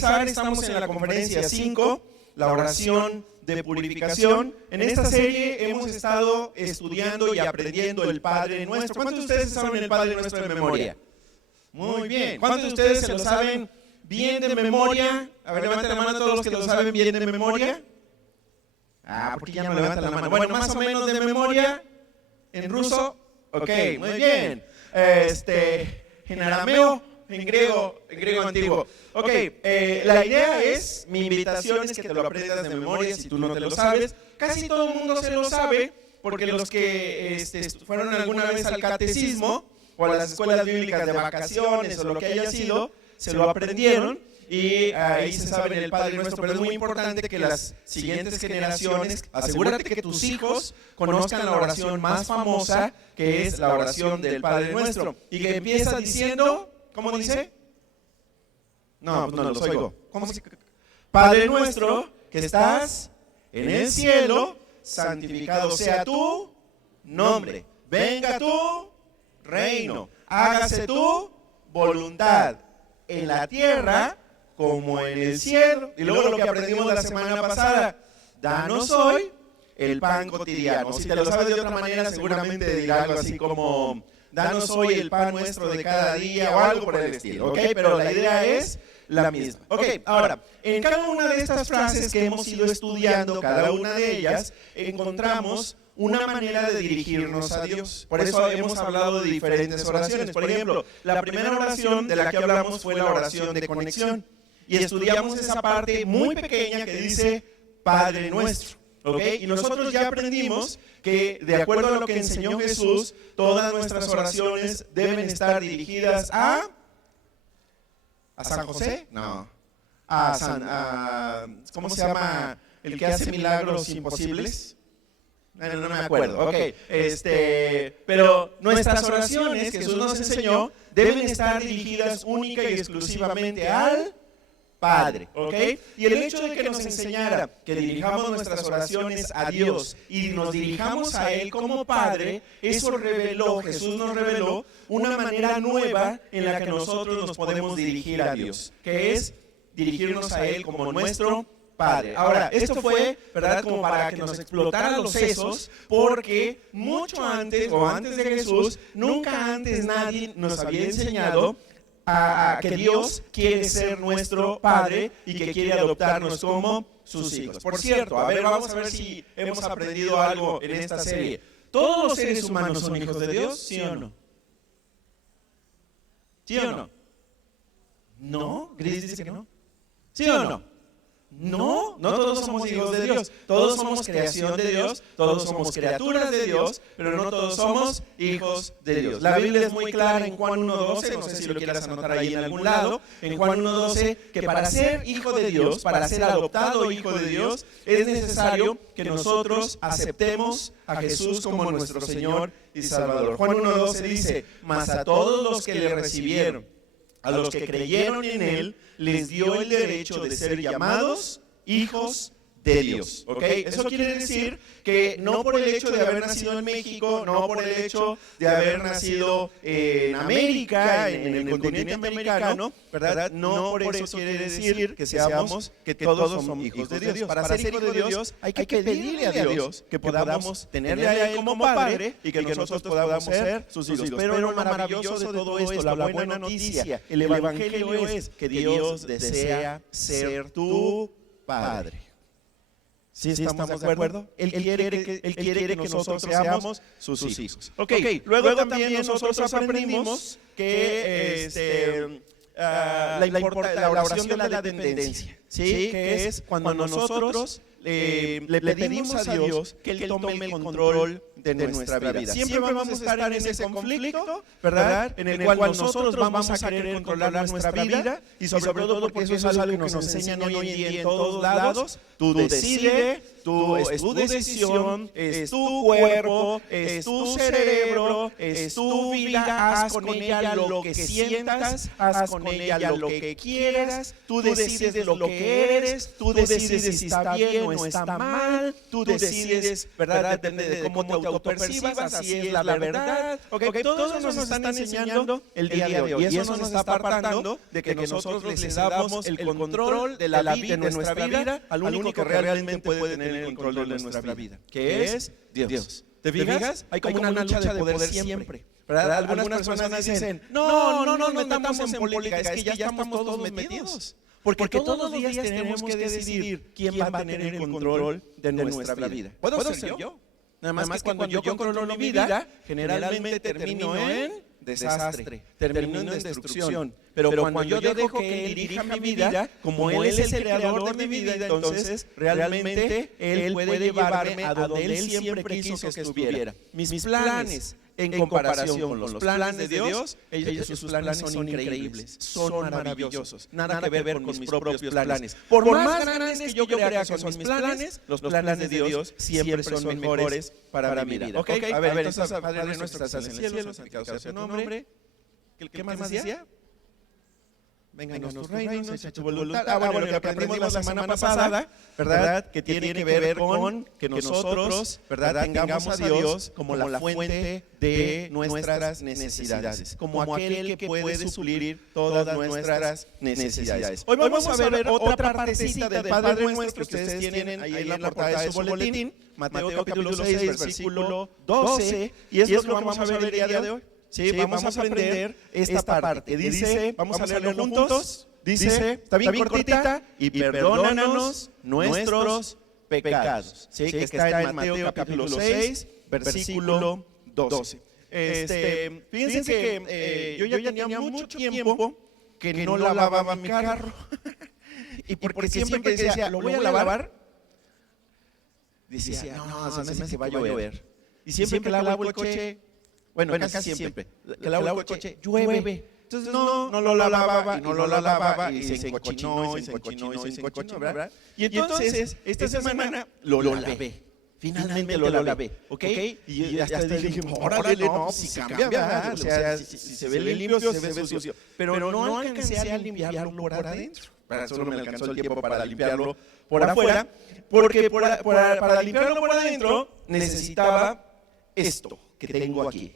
comenzar, estamos en la conferencia 5, la oración de purificación. En esta serie hemos estado estudiando y aprendiendo el Padre Nuestro. ¿Cuántos de ustedes saben el Padre Nuestro de memoria? Muy bien. ¿Cuántos de ustedes se lo saben bien de memoria? A ver, levanten la mano a todos los que lo saben bien de memoria. ¿Por qué ya no levantan la mano? Bueno, más o menos de memoria. ¿En ruso? Ok, muy bien. En arameo, en griego antiguo. Ok, la idea es, mi invitación es que te lo aprendas de memoria si tú no te lo sabes. Casi todo el mundo se lo sabe, porque los que fueron alguna vez al catecismo o a las escuelas bíblicas de vacaciones o lo que haya sido, se lo aprendieron. Y ahí se sabe el Padre Nuestro, pero es muy importante que las siguientes generaciones, asegúrate que tus hijos conozcan la oración más famosa, que es la oración del Padre Nuestro. Y que empieza diciendo, ¿cómo dice? No, no los oigo. ¿Cómo dice? Padre Nuestro, que estás en el cielo, santificado sea tu nombre. Venga tu reino, hágase tu voluntad en la tierra como en el cielo. Y luego lo que aprendimos la semana pasada, danos hoy el pan cotidiano. Si te lo sabes de otra manera, seguramente dirá algo así como, danos hoy el pan nuestro de cada día o algo por el estilo, ¿ok? Pero la idea es la misma. Ok, ahora, en cada una de estas frases que hemos ido estudiando, cada una de ellas, encontramos una manera de dirigirnos a Dios. Por eso hemos hablado de diferentes oraciones. Por ejemplo, la primera oración de la que hablamos fue la oración de conexión. Y estudiamos esa parte muy pequeña que dice Padre Nuestro. ¿Okay? Y nosotros ya aprendimos que, de acuerdo a lo que enseñó Jesús, todas nuestras oraciones deben estar dirigidas a San José. No. ¿Cómo se llama el que hace milagros imposibles? No me acuerdo, ok. Pero nuestras oraciones, que Jesús nos enseñó, deben estar dirigidas única y exclusivamente al Padre, ¿ok? Y el hecho de que nos enseñara que dirijamos nuestras oraciones a Dios y nos dirijamos a Él como Padre, eso Jesús nos reveló una manera nueva en la que nosotros nos podemos dirigir a Dios, que es dirigirnos a Él como nuestro Padre. Ahora, esto fue, ¿verdad?, como para que nos explotaran los sesos, porque mucho antes, o antes de Jesús, nunca antes nadie nos había enseñado que Dios quiere ser nuestro Padre y que quiere adoptarnos como sus hijos. Por cierto, vamos a ver si hemos aprendido algo en esta serie. ¿Todos los seres humanos son hijos de Dios? ¿Sí o no? ¿Sí o no? ¿No? Gris dice que no. ¿Sí o no? No todos somos hijos de Dios, todos somos creación de Dios, todos somos criaturas de Dios, pero no todos somos hijos de Dios. La Biblia es muy clara en Juan 1:12, no sé si lo quieras anotar ahí en algún lado, en Juan 1:12, que para ser hijo de Dios, para ser adoptado hijo de Dios, es necesario que nosotros aceptemos a Jesús como nuestro Señor y Salvador. Juan 1:12 dice, mas a todos los que le recibieron, a los que creyeron en Él, les dio el derecho de ser llamados hijos de Dios. ¿Ok? Eso quiere decir que no por el hecho de haber nacido en México, no por el hecho de haber nacido en América, en el continente americano, ¿verdad? No por eso quiere decir que todos somos hijos de Dios. Para ser hijos de Dios hay que pedirle a Dios que podamos tenerle a Él como Padre y que nosotros podamos ser sus hijos. Pero lo maravilloso de todo esto, la buena noticia, el Evangelio es que Dios desea ser tu Padre. ¿Sí estamos de acuerdo? Él quiere que nosotros seamos sus hijos. Ok, luego también nosotros aprendimos que la oración de la dependencia, ¿sí? Que es cuando nosotros le pedimos a Dios que Él tome el control de nuestra vida. Siempre vamos a estar en ese conflicto, ¿verdad? En el cual nosotros vamos a querer controlar nuestra vida y sobre todo porque eso es algo que nos enseñan hoy en día en todos lados. Tú decides, es tu decisión, es tu cuerpo, es tu cerebro, es tu vida, haz con ella lo que sientas, haz con ella lo que quieras, tú decides lo que eres, tú decides si está bien o está mal, tú decides, ¿verdad? Depende de cómo te autopercibas, así es la verdad. Okay, todo eso nos están enseñando el día de hoy. Y eso nos está apartando de que nosotros les damos el control de la vida, de nuestra vida, al único que realmente puede tener el control de nuestra vida, que es Dios. ¿Te fijas? Hay como una lucha de poder siempre, ¿verdad? Algunas personas dicen, no nos metamos en política, es que ya estamos todos metidos. Porque todos los días tenemos que decidir quién va a tener el control de nuestra vida. ¿Puedo ser yo? Nada más que cuando yo controlo mi vida, generalmente termino en desastre, termino en destrucción. Pero cuando yo dejo que Él dirija mi vida, como Él es el creador de mi vida, entonces realmente Él puede llevarme a donde Él siempre quiso que estuviera. Mis planes, en comparación con los planes de Dios, sus planes son increíbles, son maravillosos. Nada que ver con mis propios planes. Por más grandes que yo crea que son mis planes, los planes de Dios siempre son mejores para mi vida. Ok, a ver, entonces, Padre nuestro que estás en el cielo, santificado sea tu nombre. ¿Qué más decía? Vénganos tu reino, hecha tu voluntad. Bueno, lo que aprendimos la semana pasada, ¿verdad? Que tiene que ver con que nosotros, ¿verdad? Tengamos a Dios como la fuente de nuestras necesidades, como aquel que puede suplir todas nuestras necesidades. Hoy vamos a ver otra partecita del Padre Nuestro que ustedes tienen ahí en la portada de su boletín, Mateo capítulo 6, versículo 12, y es lo que vamos a ver el día de hoy. Sí, vamos a aprender esta parte. Dice, vamos a leerlo juntos. Dice, está bien cortita, y perdónanos nuestros pecados. Sí, que está en Mateo capítulo 6, versículo 12. Fíjense que yo ya tenía mucho tiempo que no lavaba mi carro. Y porque siempre que decía, lo voy a lavar, decía, no, se me hace que va a llover. Y siempre que lavo el coche, bueno, casi siempre, que lavo el coche, llueve. Entonces no lo lavaba, y no lo lavaba, y se encochinó, ¿verdad? Y entonces, esta semana lo lavé. Finalmente lo lavé, ¿ok? Y hasta dije, órale, no, si cambia, ¿verdad? O sea, si se ve limpio, se ve sucio. Pero no alcancé a limpiarlo por adentro. Solo me alcanzó el tiempo para limpiarlo por afuera, porque para limpiarlo por adentro necesitaba esto que tengo aquí.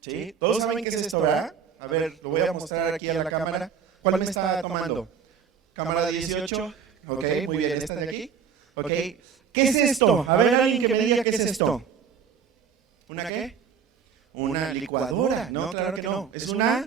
¿Sí? ¿Todos saben qué es esto, verdad? A ver, lo voy a mostrar aquí a la cámara. ¿Cuál me está tomando? Cámara 18. Ok, muy bien, esta de aquí. Ok. ¿Qué es esto? A ver, alguien que me diga qué es esto. ¿Una qué? Una licuadora. No, claro que no. Es una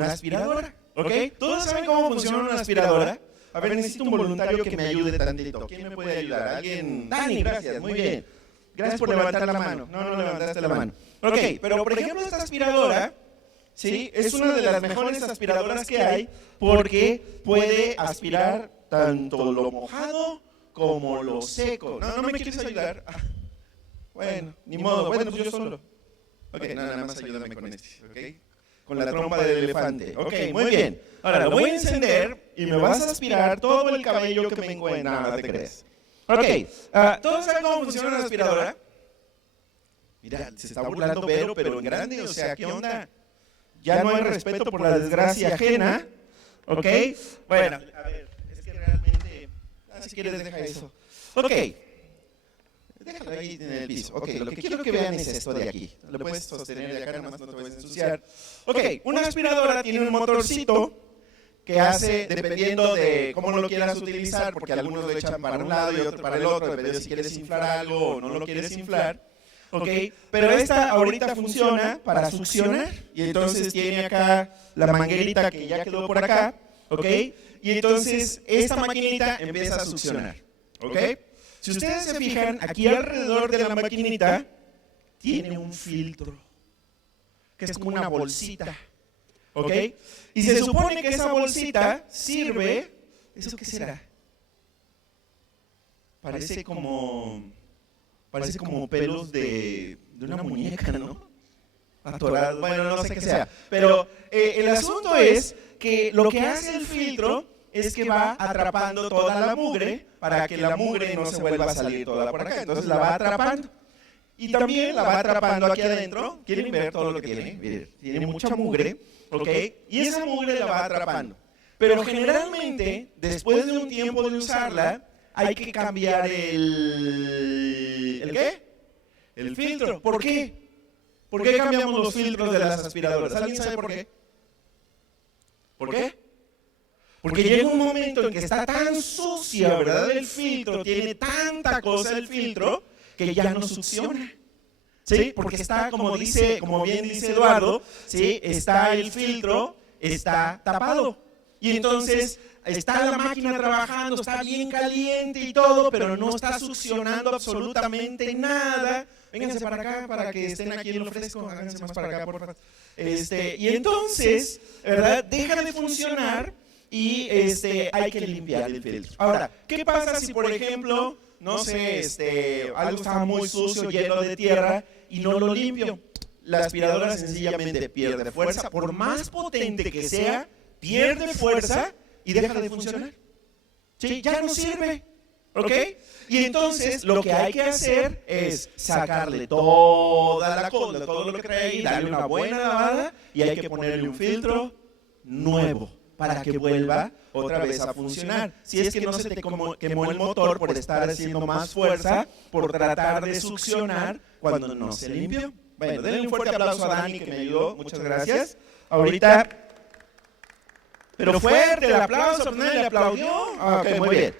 aspiradora. ¿Ok? ¿Todos saben cómo funciona una aspiradora? A ver, necesito un voluntario que me ayude tantito. ¿Quién me puede ayudar? ¿Alguien? Dani, gracias. Muy bien. Gracias por levantar la mano. No levantaste la mano. Ok, pero por ejemplo esta aspiradora, ¿sí? Es una de las mejores aspiradoras que hay porque puede aspirar tanto lo mojado como lo seco. No me quieres ayudar. Bueno, ni modo. Bueno, pues yo solo. Ok, nada más ayúdame con este, ¿ok? Con la trompa del elefante. Ok, muy bien. Ahora lo voy a encender y me vas a aspirar todo el cabello que me encuentre. No te crees. Ok, ¿todos saben cómo funciona una aspiradora? Mira, se está burlando pero en grande, o sea, ¿qué onda? Ya no hay respeto por la desgracia ajena, ¿ok? Bueno, a ver, es que realmente, si quieres deja eso. Ok, déjalo ahí en el piso. Ok, lo que quiero que vean es esto de aquí. Lo puedes sostener de acá, nada más no te puedes ensuciar. Ok, una aspiradora tiene un motorcito que hace, dependiendo de cómo lo quieras utilizar, porque algunos lo echan para un lado y otro para el otro, dependiendo de si quieres inflar algo o no lo quieres inflar. ¿Ok? Pero esta ahorita funciona para succionar y entonces tiene acá la manguerita que ya quedó por acá, ¿ok? Y entonces esta maquinita empieza a succionar, ¿ok? Si ustedes se fijan, aquí alrededor de la maquinita tiene un filtro, que es como una bolsita, ¿ok? Y se supone que esa bolsita sirve, ¿eso qué será? Parece como pelos de una muñeca, ¿no? Atorado, bueno, no sé qué sea. Pero el asunto es que lo que hace el filtro es que va atrapando toda la mugre para que la mugre no se vuelva a salir toda por acá. Entonces la va atrapando. Y también la va atrapando aquí adentro. ¿Quieren ver todo lo que tiene? Miren, tiene mucha mugre, ¿ok? Y esa mugre la va atrapando. Pero generalmente, después de un tiempo de usarla, hay que cambiar ¿el qué? el filtro. ¿Por qué? ¿Por qué cambiamos los filtros de las aspiradoras? ¿Alguien sabe por qué? ¿Por qué? Porque llega un momento en que está tan sucia, ¿verdad? El filtro, tiene tanta cosa el filtro, que ya no succiona. ¿Sí? Porque está, como bien dice Eduardo, ¿sí? Está el filtro, está tapado. Y entonces está la máquina trabajando, está bien caliente y todo, pero no está succionando absolutamente nada. Vénganse para acá para que estén aquí en lo fresco, háganse más para acá, por favor. Y entonces, ¿verdad? Deja de funcionar y hay que limpiar el filtro. Ahora, ¿qué pasa si, por ejemplo, no sé, algo estaba muy sucio, lleno de tierra y no lo limpio? La aspiradora sencillamente pierde fuerza, por más potente que sea, pierde fuerza y deja de funcionar. ¿Sí? Ya no sirve. ¿Ok? Y entonces lo que hay que hacer es sacarle toda la cola, todo lo que trae ahí, darle una buena lavada y hay que ponerle un filtro nuevo para que vuelva otra vez a funcionar. Si es que no se te quemó el motor por estar haciendo más fuerza, por tratar de succionar cuando no se limpió. Bueno, denle un fuerte aplauso a Dani que me ayudó. Muchas gracias. Ahorita, pero fuerte el aplauso, nadie le aplaudió. Ok, muy bien.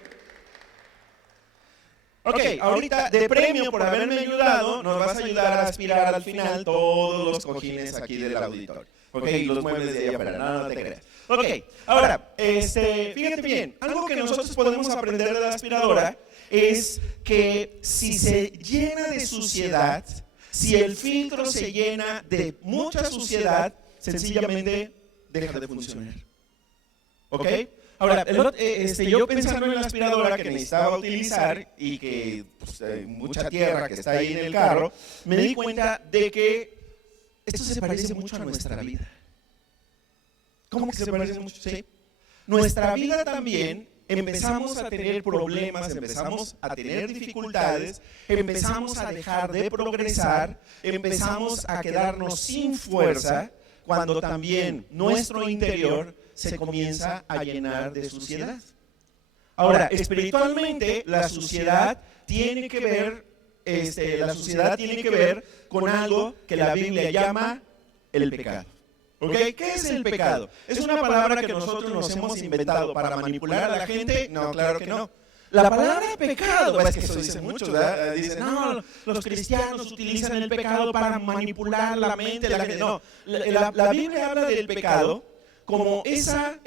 Ok, ahorita de premio por haberme ayudado, nos vas a ayudar a aspirar al final todos los cojines aquí del auditorio. Ok, los muebles de allá afuera, no te creas. Ok, ahora, fíjate bien, algo que nosotros podemos aprender de la aspiradora es que si se llena de suciedad, si el filtro se llena de mucha suciedad, sencillamente deja de funcionar. ¿Ok? Ahora, yo pensando en la aspiradora que necesitaba utilizar y que mucha tierra que está ahí en el carro, me di cuenta de que esto se parece mucho a nuestra vida. ¿Cómo que se parece mucho? Sí. Nuestra vida también empezamos a tener problemas, empezamos a tener dificultades, empezamos a dejar de progresar, empezamos a quedarnos sin fuerza, cuando también nuestro interior se comienza a llenar de suciedad. Ahora, espiritualmente, la suciedad tiene que ver con algo que la Biblia llama el pecado. ¿Ok? ¿Qué es el pecado? ¿Es una palabra que nosotros nos hemos inventado para manipular a la gente? No, claro que no. La palabra pecado, es que eso dicen muchos, ¿verdad? Dicen, no, los cristianos utilizan el pecado para manipular la mente de la gente. No, la Biblia habla del pecado como esa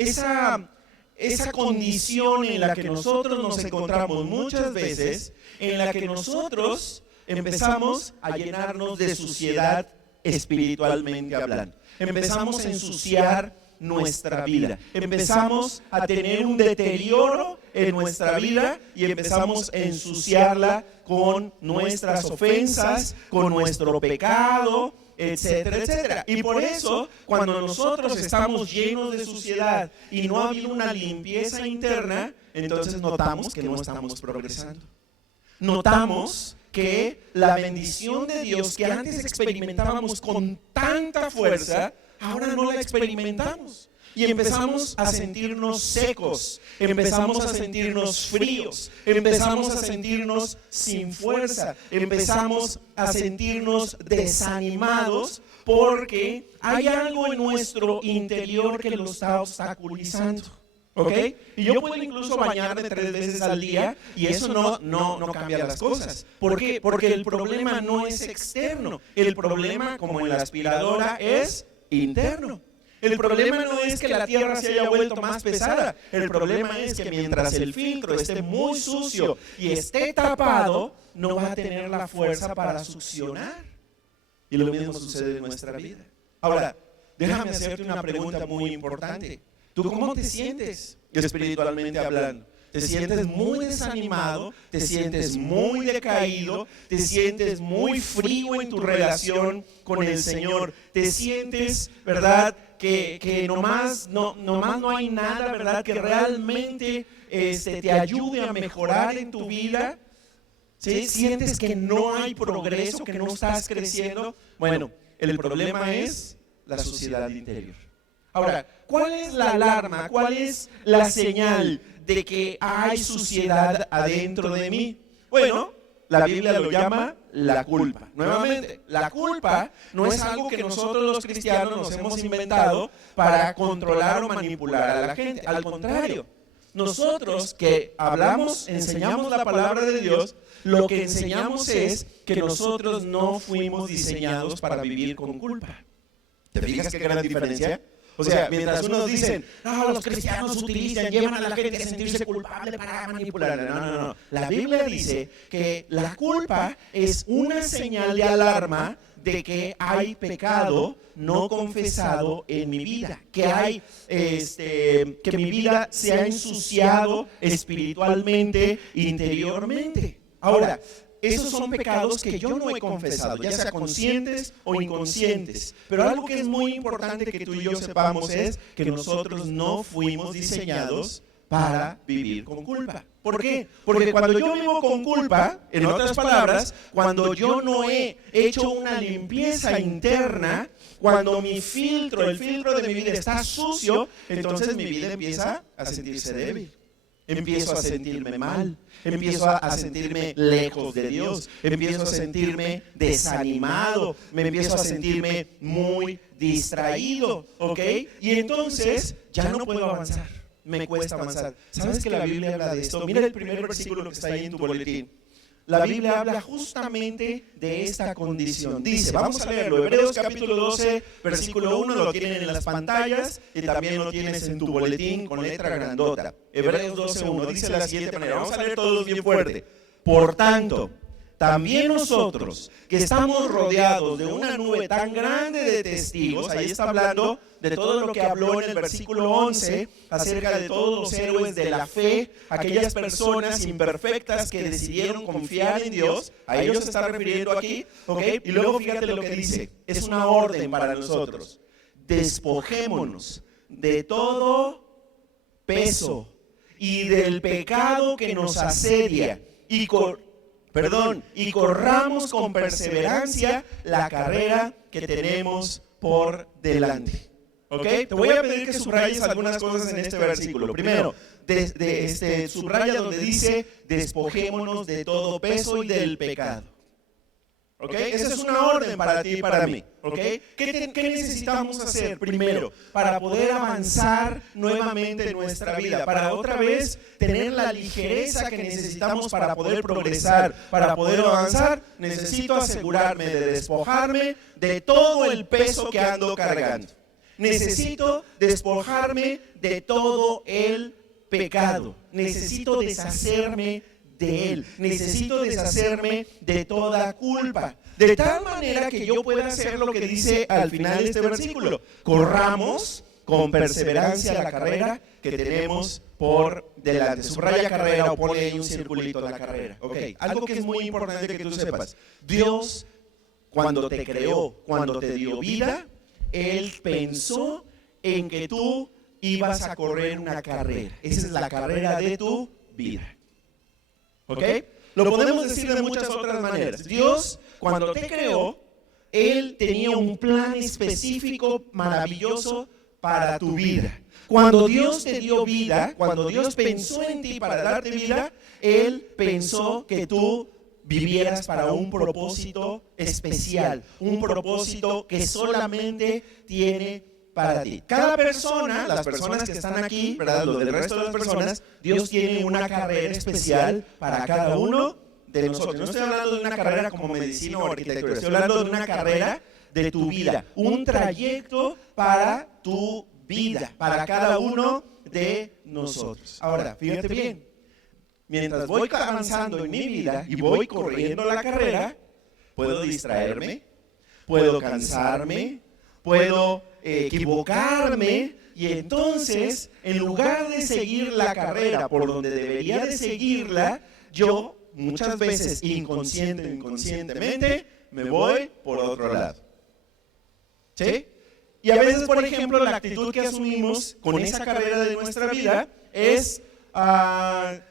condición en la que nosotros nos encontramos muchas veces, en la que nosotros empezamos a llenarnos de suciedad espiritualmente hablando. Empezamos a ensuciar nuestra vida. Empezamos a tener un deterioro en nuestra vida y empezamos a ensuciarla con nuestras ofensas, con nuestro pecado, etcétera, etcétera. Y por eso, cuando nosotros estamos llenos de suciedad y no ha habido una limpieza interna, entonces notamos que no estamos progresando. Notamos que la bendición de Dios que antes experimentábamos con tanta fuerza, ahora no la experimentamos. Y empezamos a sentirnos secos, empezamos a sentirnos fríos, empezamos a sentirnos sin fuerza, empezamos a sentirnos desanimados porque hay algo en nuestro interior que lo está obstaculizando. ¿Ok? Y yo puedo incluso bañarme 3 veces al día y eso no cambia las cosas. ¿Por qué? Porque el problema no es externo, el problema, como en la aspiradora, es interno. El problema no es que la tierra se haya vuelto más pesada. El problema es que mientras el filtro esté muy sucio y esté tapado, no va a tener la fuerza para succionar. Y lo mismo sucede en nuestra vida. Ahora, déjame hacerte una pregunta muy importante. ¿Tú cómo te sientes espiritualmente hablando? ¿Te sientes muy desanimado? ¿Te sientes muy decaído? ¿Te sientes muy frío en tu relación con el Señor? ¿Te sientes, verdad, que nomás no hay nada, verdad, que realmente te ayude a mejorar en tu vida? ¿Sí? ¿Sientes que no hay progreso, que no estás creciendo? Bueno, el problema es la suciedad interior. Ahora, ¿cuál es la alarma? ¿Cuál es la señal de que hay suciedad adentro de mí? Bueno, la Biblia lo llama la culpa. Nuevamente, la culpa no es algo que nosotros los cristianos nos hemos inventado para controlar o manipular a la gente. Al contrario, nosotros que hablamos, enseñamos la palabra de Dios, lo que enseñamos es que nosotros no fuimos diseñados para vivir con culpa. ¿Te fijas qué gran diferencia? O sea, mientras unos dicen, no, los cristianos utilizan, llevan a la gente a sentirse culpable para manipular. No. La Biblia dice que la culpa es una señal de alarma de que hay pecado no confesado en mi vida, que hay, que mi vida se ha ensuciado espiritualmente, interiormente. Ahora, esos son pecados que yo no he confesado, ya sea conscientes o inconscientes. Pero algo que es muy importante que tú y yo sepamos es que nosotros no fuimos diseñados para vivir con culpa. ¿Por qué? Porque cuando yo vivo con culpa, en otras palabras, cuando yo no he hecho una limpieza interna, cuando el filtro de mi vida está sucio, entonces mi vida empieza a sentirse débil. Empiezo a sentirme mal, empiezo a sentirme lejos de Dios, empiezo a sentirme desanimado, me empiezo a sentirme muy distraído, ¿ok? Y entonces ya no puedo avanzar, me cuesta avanzar. ¿Sabes que la Biblia habla de esto? Mira el primer versículo que está ahí en tu boletín. La Biblia habla justamente de esta condición. Dice, vamos a leerlo, Hebreos capítulo 12, versículo 1, lo tienen en las pantallas y también lo tienes en tu boletín con letra grandota. Hebreos 12, 1, dice de la siguiente manera, vamos a leer todos bien fuerte. Por tanto, también nosotros, que estamos rodeados de una nube tan grande de testigos, ahí está hablando de todo lo que habló en el versículo 11, acerca de todos los héroes de la fe, aquellas personas imperfectas que decidieron confiar en Dios, a ellos se está refiriendo aquí, ¿ok? Y luego fíjate lo que dice, es una orden para nosotros, despojémonos de todo peso y del pecado que nos asedia y corramos con perseverancia la carrera que tenemos por delante. ¿Ok? Te voy a pedir que subrayes algunas cosas en este versículo. Primero, subraya donde dice, despojémonos de todo peso y del pecado. ¿Ok? Esa es una orden para ti y para mí. ¿Ok? ¿Qué necesitamos hacer primero para poder avanzar nuevamente en nuestra vida? Para otra vez tener la ligereza que necesitamos para poder progresar, para poder avanzar, necesito asegurarme de despojarme de todo el peso que ando cargando. Necesito despojarme de todo el pecado. Necesito deshacerme de él. Necesito deshacerme de toda culpa. De tal manera que yo pueda hacer lo que dice al final de este versículo. Corramos con perseverancia la carrera que tenemos por delante. Subraya carrera o ponle ahí un circulito de la carrera. Okay. Algo que es muy importante que tú sepas. Dios, cuando te creó, cuando te dio vida, Él pensó en que tú ibas a correr una carrera. Esa es la carrera de tu vida. ¿Ok? Lo podemos decir de muchas otras maneras. Dios, cuando te creó, Él tenía un plan específico, maravilloso para tu vida. Cuando Dios te dio vida, cuando Dios pensó en ti para darte vida, Él pensó que tú vivieras para un propósito especial, un propósito que solamente tiene para ti. Cada persona, las personas que están aquí, ¿verdad? Los del resto de las personas, Dios tiene una carrera especial para cada uno de nosotros. No estoy hablando de una carrera como medicina o arquitectura, estoy hablando de una carrera de tu vida, un trayecto para tu vida, para cada uno de nosotros. Ahora, fíjate bien. Mientras voy avanzando en mi vida y voy corriendo la carrera, puedo distraerme, puedo cansarme, puedo equivocarme y entonces, en lugar de seguir la carrera por donde debería de seguirla, yo muchas veces inconsciente o inconscientemente me voy por otro lado. ¿Sí? Y a veces, por ejemplo, la actitud que asumimos con esa carrera de nuestra vida es...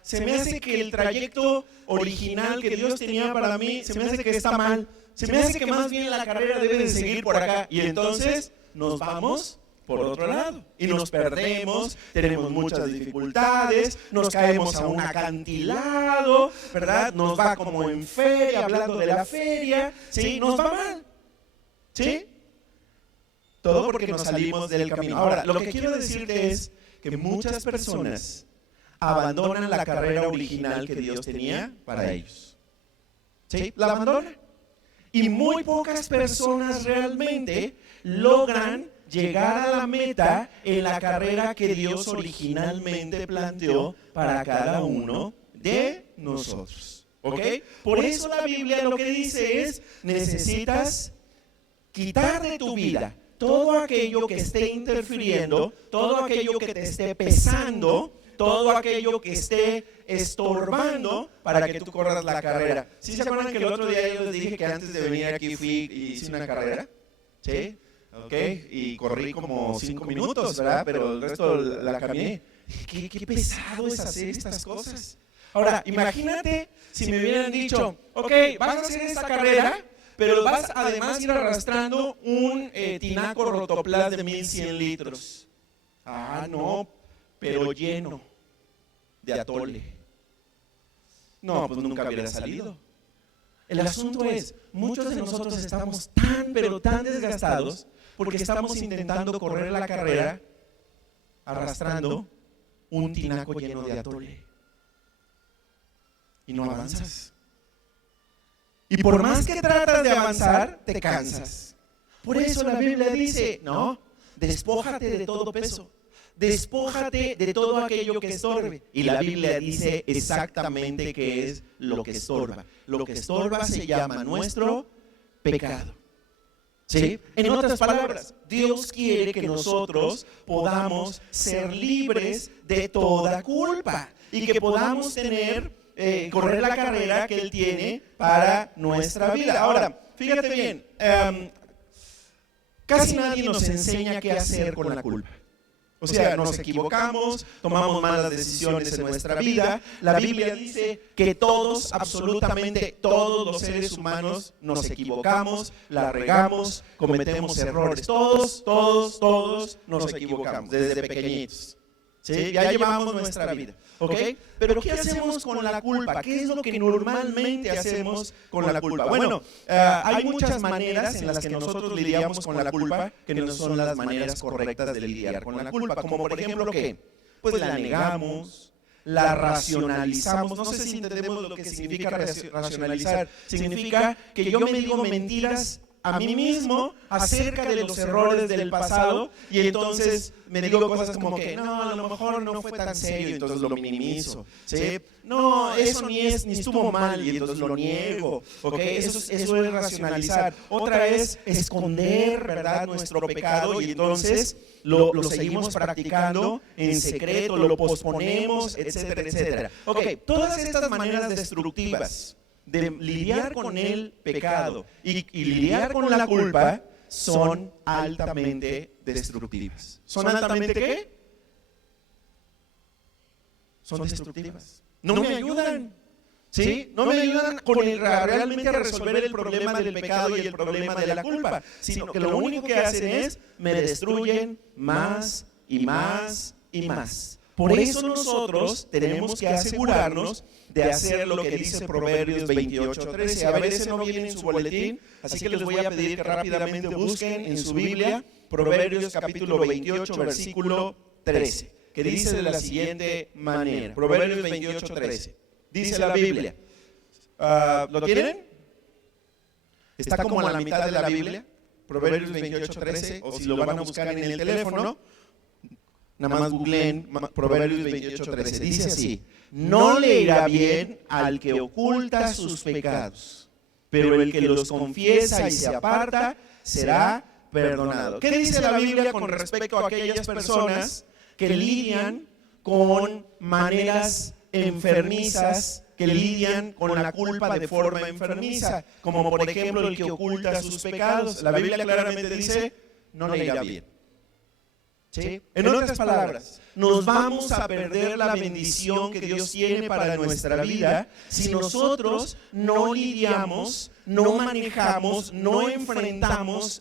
se me hace que el trayecto original que Dios tenía para mí, se me hace que está mal, se me hace que más bien la carrera debe de seguir por acá y entonces nos vamos por otro lado. Y nos perdemos, tenemos muchas dificultades, nos caemos a un acantilado, ¿verdad? Nos va como en feria, hablando de la feria, ¿sí? Nos va mal, ¿sí? Todo porque nos salimos del camino. Ahora, lo que quiero decirte es que muchas personas abandonan la carrera original que Dios tenía para ellos. ¿Sí? La abandonan. Y muy pocas personas realmente logran llegar a la meta en la carrera que Dios originalmente planteó para cada uno de nosotros. ¿Ok? Por eso la Biblia lo que dice es, necesitas quitar de tu vida todo aquello que esté interfiriendo, todo aquello que te esté pesando, todo aquello que esté estorbando para que tú corras la carrera. ¿Sí se acuerdan que el otro día yo les dije que antes de venir aquí fui y hice una carrera? ¿Sí? Ok, y corrí como 5 minutos, ¿verdad? Pero el resto la caminé. Qué pesado es hacer estas cosas. Ahora, imagínate si me hubieran dicho, ok, vas a hacer esta carrera, pero vas además a ir arrastrando un tinaco Rotoplas de 1100 litros. Ah, no, pero lleno de atole. No, pues nunca hubiera salido. El asunto es, muchos de nosotros estamos tan, pero tan desgastados porque estamos intentando correr la carrera arrastrando un tinaco lleno de atole. Y no avanzas. Y por más que tratas de avanzar, te cansas. Por eso la Biblia dice, no, despójate de todo peso. Despójate de todo aquello que estorbe. Y la Biblia dice exactamente qué es lo que estorba. Lo que estorba se llama nuestro pecado. ¿Sí? En otras palabras, Dios quiere que nosotros podamos ser libres de toda culpa y que podamos correr la carrera que Él tiene para nuestra vida. Ahora, fíjate bien, casi nadie nos enseña qué hacer con la culpa. O sea, nos equivocamos, tomamos malas decisiones en nuestra vida. La Biblia dice que todos, absolutamente todos los seres humanos nos equivocamos, la regamos, cometemos errores. Todos nos equivocamos desde pequeñitos. ¿Sí? Ya llevamos nuestra vida. ¿Ok? Pero ¿qué hacemos con la culpa? ¿Qué es lo que normalmente hacemos con la culpa? Bueno, hay muchas maneras en las que nosotros lidiamos con la culpa que no son las maneras correctas de lidiar con la culpa. Como por ejemplo, ¿qué? Pues la negamos, la racionalizamos. No sé si entendemos lo que significa racionalizar. Significa que yo me digo mentiras a mí mismo acerca de los errores del pasado y entonces me digo cosas como que no, a lo mejor no fue tan serio y entonces lo minimizo, ¿sí? No, eso ni estuvo mal y entonces lo niego, ¿ok? Eso es racionalizar. Otra es esconder, ¿verdad?, nuestro pecado y entonces lo seguimos practicando en secreto, lo posponemos, etcétera, etcétera. Ok, todas estas maneras destructivas de lidiar con el pecado y lidiar con la culpa son altamente destructivas. ¿Son altamente qué? Son destructivas. No me ayudan. ¿Sí? No me ayudan realmente a resolver el problema del pecado y el problema de la culpa, sino que lo único que hacen es me destruyen más y más y más. Por eso nosotros tenemos que asegurarnos de hacer lo que dice Proverbios 28:13. A ver, ese no viene en su boletín, así que les voy a pedir que rápidamente busquen en su Biblia Proverbios capítulo 28, versículo 13, que dice de la siguiente manera. Proverbios 28:13. Dice la Biblia. ¿Lo tienen? Está como a la mitad de la Biblia, Proverbios 28:13, o si lo van a buscar en el teléfono, nada más googleen Proverbios 28:13. Dice así: no le irá bien al que oculta sus pecados, pero el que los confiesa y se aparta será perdonado. ¿Qué dice la Biblia con respecto a aquellas personas que lidian con maneras enfermizas, que lidian con la culpa de forma enfermiza, como por ejemplo el que oculta sus pecados? La Biblia claramente dice, no le irá bien. ¿Sí? En otras palabras, nos vamos a perder la bendición que Dios tiene para nuestra vida si nosotros no lidiamos, no manejamos, no enfrentamos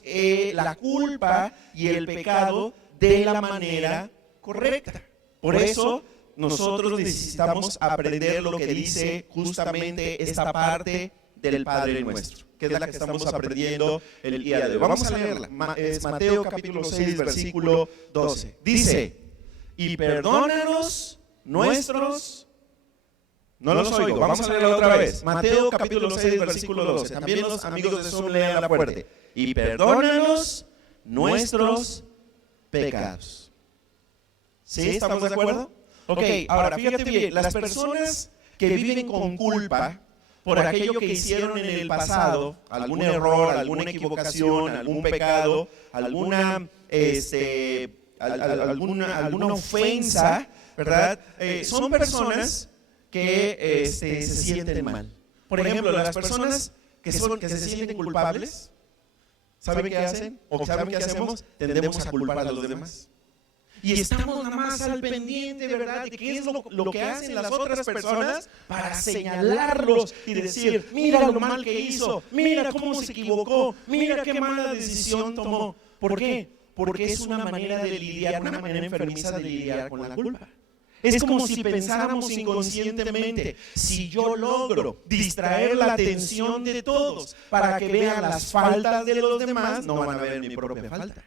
la culpa y el pecado de la manera correcta. Por eso nosotros necesitamos aprender lo que dice justamente esta parte del Padre Nuestro, que es la que estamos aprendiendo el día de hoy. Vamos a leerla. Es Mateo capítulo 6, versículo 12. Dice, y perdónanos nuestros... No los oigo, vamos a leerlo otra vez. Mateo capítulo 6, versículo 12. También los amigos de Zoom lean la fuerte. Y perdónanos nuestros pecados. ¿Sí? ¿Estamos de acuerdo? Ok, ahora fíjate bien, las personas que viven con culpa por aquello que hicieron en el pasado, algún error, alguna equivocación, algún pecado, alguna ofensa, ¿verdad? Son personas que se sienten mal. Por ejemplo, las personas que se sienten culpables, ¿saben qué hacen? ¿O saben qué hacemos? Tendemos a culpar a los demás. Y estamos nada más al pendiente, ¿verdad?, de qué es lo que hacen las otras personas para señalarlos y decir, mira lo mal que hizo, mira cómo se equivocó, mira qué mala decisión tomó. ¿Por qué? Porque es una manera de lidiar, una manera enfermiza de lidiar con la culpa. Es como si pensáramos inconscientemente, si yo logro distraer la atención de todos para que vean las faltas de los demás, no van a ver mi propia falta.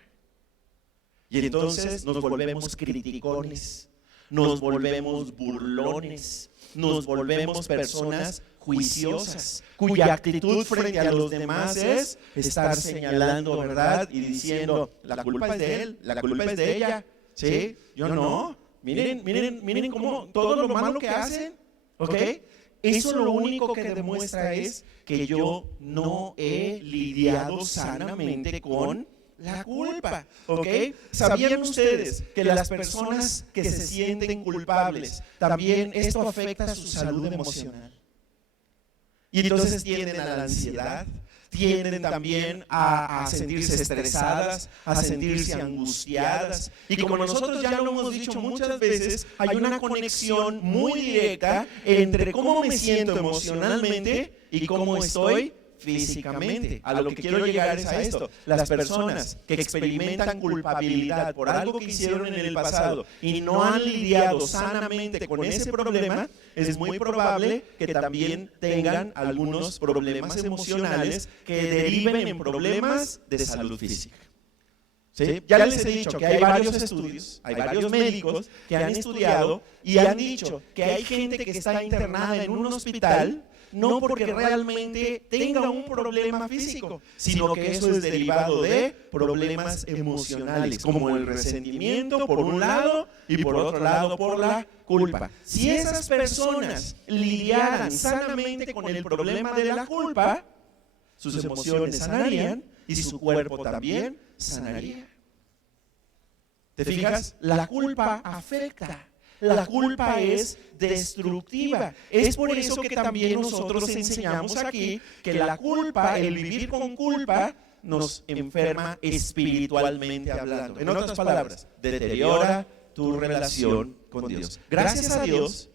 Y entonces nos volvemos criticones, nos volvemos burlones, nos volvemos personas juiciosas, cuya actitud frente a los demás es estar señalando, ¿verdad? Y diciendo, la culpa es de él, la culpa es de ella, ¿sí? Yo no. Miren cómo todo lo malo que hacen, ¿ok? Eso lo único que demuestra es que yo no he lidiado sanamente con la culpa, ¿ok? ¿Sabían ustedes que las personas que se sienten culpables, también esto afecta a su salud emocional? Y entonces tienden a la ansiedad, tienden también a sentirse estresadas, a sentirse angustiadas. Y como nosotros ya lo hemos dicho muchas veces, hay una conexión muy directa entre cómo me siento emocionalmente y cómo estoy físicamente. A lo que quiero llegar es a esto. Las personas que experimentan culpabilidad por algo que hicieron en el pasado y no han lidiado sanamente con ese problema, es muy probable que también tengan algunos problemas emocionales que deriven en problemas de salud física. ¿Sí? Ya les he dicho que hay varios estudios, hay varios médicos que han estudiado y han dicho que hay gente que está internada en un hospital no porque realmente tenga un problema físico, sino que eso es derivado de problemas emocionales, como el resentimiento por un lado y por otro lado por la culpa. Si esas personas lidiaran sanamente con el problema de la culpa, sus emociones sanarían y su cuerpo también sanaría. ¿Te fijas? La culpa afecta. La culpa es destructiva. Es por eso que también nosotros enseñamos aquí que la culpa, el vivir con culpa, nos enferma espiritualmente hablando. En otras palabras, deteriora tu relación con Dios. Gracias a Dios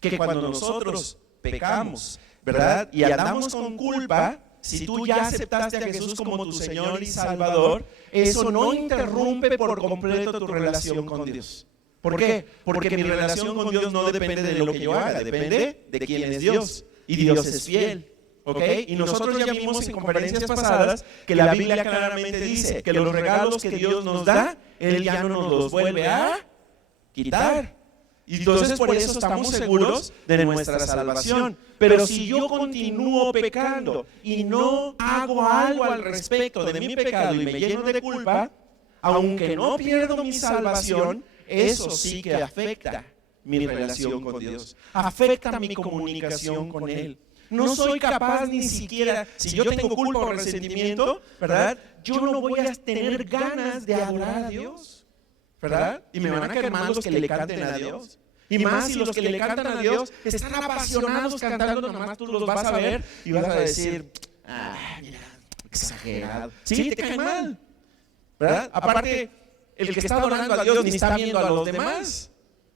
que cuando nosotros pecamos, ¿verdad?, y andamos con culpa, si tú ya aceptaste a Jesús como tu Señor y Salvador, eso no interrumpe por completo tu relación con Dios. ¿Por qué? Porque mi relación con Dios no depende de lo que yo haga, depende de quién es Dios. Y Dios es fiel. ¿Ok? Y nosotros ya vimos en conferencias pasadas que la Biblia claramente dice que los regalos que Dios nos da, Él ya no nos los vuelve a quitar. Y entonces por eso estamos seguros de nuestra salvación. Pero si yo continúo pecando y no hago algo al respecto de mi pecado y me lleno de culpa, aunque no pierdo mi salvación, eso sí que afecta mi relación con Dios, afecta mi comunicación con Él. No soy capaz ni siquiera, si yo tengo culpa o resentimiento, ¿verdad?, yo no voy a tener ganas de adorar a Dios, ¿verdad? Y me van a caer mal los que le canten a Dios. Y más si los que le cantan a Dios están apasionados cantando, nomás tú los vas a ver y vas a decir, mira, exagerado. Sí, te cae mal, ¿verdad? Aparte, el que está adorando a Dios ni está viendo a los demás,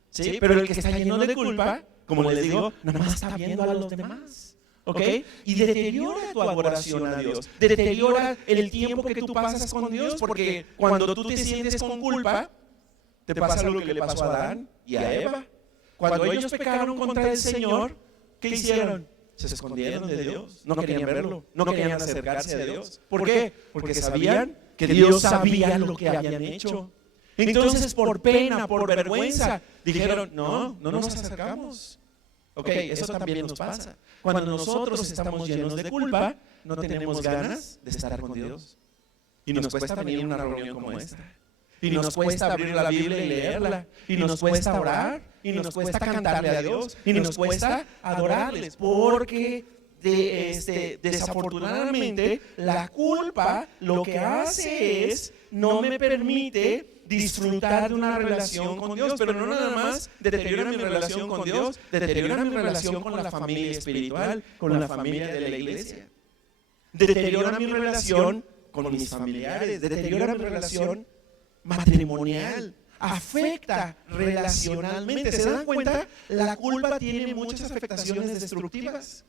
¿sí? Pero el que está lleno de culpa, como les digo, nada más está viendo a los demás. ¿ok? Y deteriora tu adoración a Dios, deteriora el tiempo que tú pasas con Dios, porque cuando tú te sientes con culpa, te pasa lo que le pasó a Adán y a Eva. Cuando ellos pecaron contra el Señor, ¿qué hicieron? Se escondieron de Dios, no querían verlo, no querían acercarse a Dios. ¿Por qué? Porque sabían que Dios sabía lo que habían hecho. Entonces, por pena, por vergüenza, dijeron, no nos acercamos. Ok, eso también nos pasa. Cuando nosotros estamos llenos de culpa, no tenemos ganas de estar con Dios. Y nos cuesta venir a una reunión como esta. Y nos cuesta abrir la Biblia y leerla. Y nos cuesta orar. Y nos cuesta cantarle a Dios. Y nos cuesta adorarles. Porque desafortunadamente la culpa lo que hace es no me permite disfrutar de una relación con Dios, pero no nada más deteriora mi relación con Dios, deteriora mi relación con la familia espiritual, con la familia de la iglesia, deteriora mi relación con mis familiares, deteriora mi relación matrimonial, afecta relacionalmente. ¿Se dan cuenta? La culpa tiene muchas afectaciones destructivas.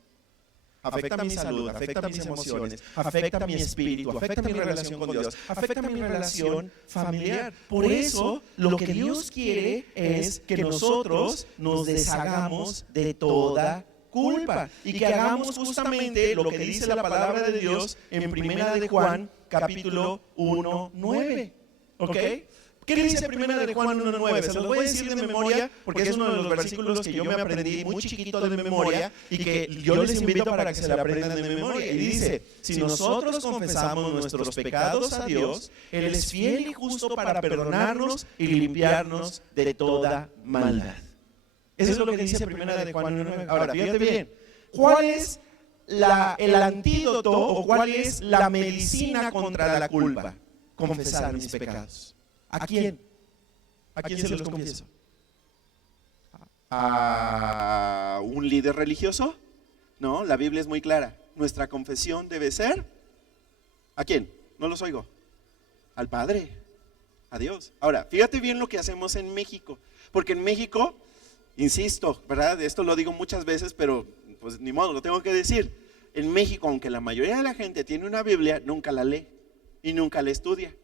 Afecta mi salud, afecta mis emociones, afecta mi espíritu, afecta mi relación con Dios, afecta mi relación familiar. Por eso, lo que Dios quiere es que nosotros nos deshagamos de toda culpa y que hagamos justamente lo que dice la palabra de Dios en Primera de Juan, capítulo 1:9. ¿Ok? ¿Qué dice Primera de Juan 1:9? Se los voy a decir de memoria porque es uno de los versículos que yo me aprendí muy chiquito de memoria y que yo les invito para que se la aprendan de memoria. Y dice, si nosotros confesamos nuestros pecados a Dios, Él es fiel y justo para perdonarnos y limpiarnos de toda maldad. Eso es lo que dice Primera de Juan 1:9. Ahora, fíjate bien, ¿cuál es el antídoto o cuál es la medicina contra la culpa? Confesar mis pecados. ¿A quién? ¿A quién se los confieso? ¿A un líder religioso? No, la Biblia es muy clara. Nuestra confesión debe ser ¿a quién? No los oigo. Al Padre, a Dios. Ahora, fíjate bien lo que hacemos en México, porque en México, insisto, ¿verdad? Esto lo digo muchas veces, pero pues ni modo, lo tengo que decir. En México, aunque la mayoría de la gente tiene una Biblia, nunca la lee y nunca la estudia,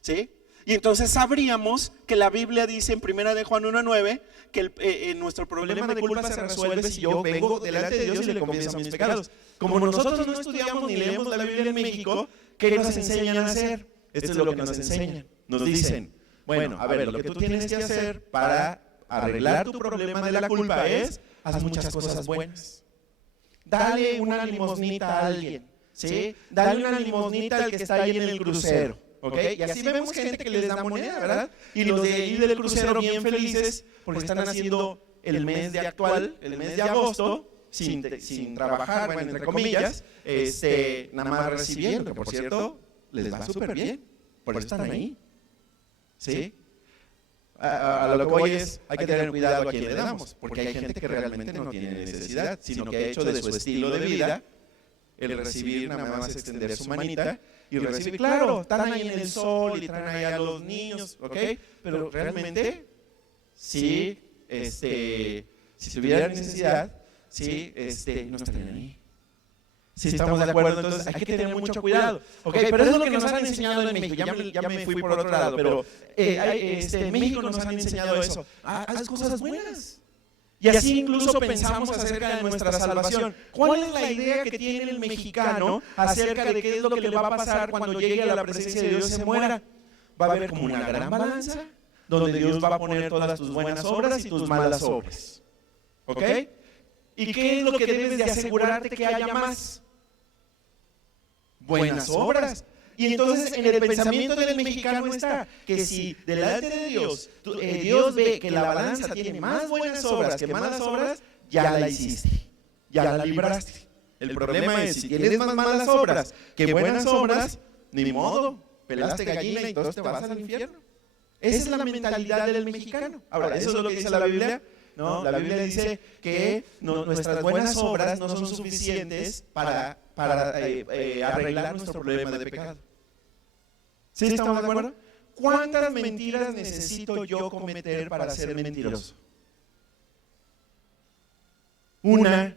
¿sí? Y entonces sabríamos que la Biblia dice en Primera de Juan 1:9 que nuestro problema de culpa se resuelve si yo vengo delante de Dios y le confieso mis pecados. Como nosotros no estudiamos ni leemos la Biblia en México, ¿qué nos enseñan a hacer? Esto es lo que nos enseñan. Nos dicen, bueno, a ver, lo que tú tienes que hacer para arreglar tu problema de la culpa es, haz muchas cosas buenas. Dale una limosnita a alguien, ¿sí? Dale una limosnita al que está ahí en el crucero. ¿Okay? Y así vemos gente que les da moneda, ¿verdad? Y los de ahí del crucero bien felices porque están haciendo el mes de agosto sin trabajar, bueno, entre comillas, nada más recibiendo, que por cierto, les va súper bien, por eso están ahí, ¿sí? A lo que voy es, hay que tener cuidado a quién le damos, porque hay gente que realmente no tiene necesidad, sino que ha hecho de su estilo de vida el recibir, nada más extender su manita y recibir. Claro, están ahí en el sol y traen ahí a los niños, ¿ok? Pero realmente, si tuviera necesidad, no estarían ahí. Si estamos de acuerdo, entonces hay que tener mucho cuidado, ¿ok? Pero eso es lo que nos han enseñado en México. Ya me fui por otro lado, pero en México nos han enseñado eso. Haz cosas buenas. Y así incluso pensamos acerca de nuestra salvación. ¿Cuál es la idea que tiene el mexicano acerca de qué es lo que le va a pasar cuando llegue a la presencia de Dios y se muera? Va a haber como una gran balanza donde Dios va a poner todas tus buenas obras y tus malas obras. ¿Ok? ¿Y qué es lo que debes de asegurarte que haya más? Buenas obras. Y entonces en el pensamiento del mexicano está que si delante de Dios, Dios ve que la balanza tiene más buenas obras que malas obras, ya la hiciste, ya la libraste. El problema es, si tienes más malas obras que buenas obras, ni modo, pelaste gallina y entonces te vas al infierno. Esa es la mentalidad del mexicano. Ahora, ¿eso es lo que dice la Biblia? No, la Biblia dice que nuestras buenas obras no son suficientes para arreglar nuestro problema de pecado. ¿Sí estamos de acuerdo? ¿Cuántas mentiras necesito yo cometer para ser mentiroso? Una,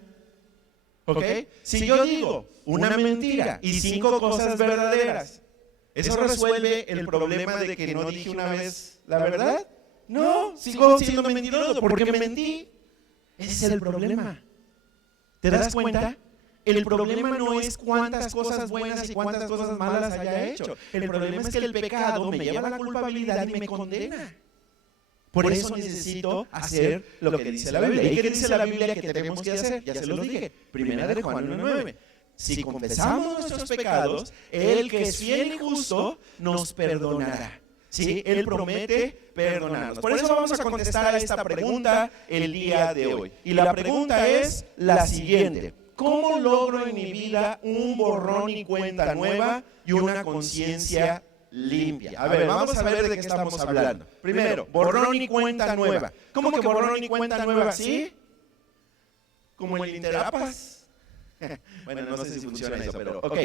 ¿Ok? Si yo digo una mentira y 5 cosas verdaderas, ¿eso resuelve el problema de que no dije una vez la verdad? No, sigo siendo mentiroso porque mentí. Ese es el problema. ¿Te das cuenta? El problema no es cuántas cosas buenas y cuántas cosas malas haya hecho. El problema es que el pecado me lleva a la culpabilidad y me condena. Por eso necesito hacer lo que dice la Biblia. ¿Y qué dice la Biblia que tenemos que hacer? Ya se lo dije. Primera de Juan 1:9. Si confesamos nuestros pecados, Él que es fiel y justo nos perdonará. ¿Sí? Él promete perdonarnos. Por eso vamos a contestar a esta pregunta el día de hoy. Y la pregunta es la siguiente. ¿Cómo logro en mi vida un borrón y cuenta nueva y una conciencia limpia? A ver, vamos a ver de qué estamos hablando. Primero, borrón y cuenta nueva. ¿Cómo que borrón y cuenta nueva? ¿Sí? ¿Como el Interapas? Bueno, no sé si funciona eso, pero ok.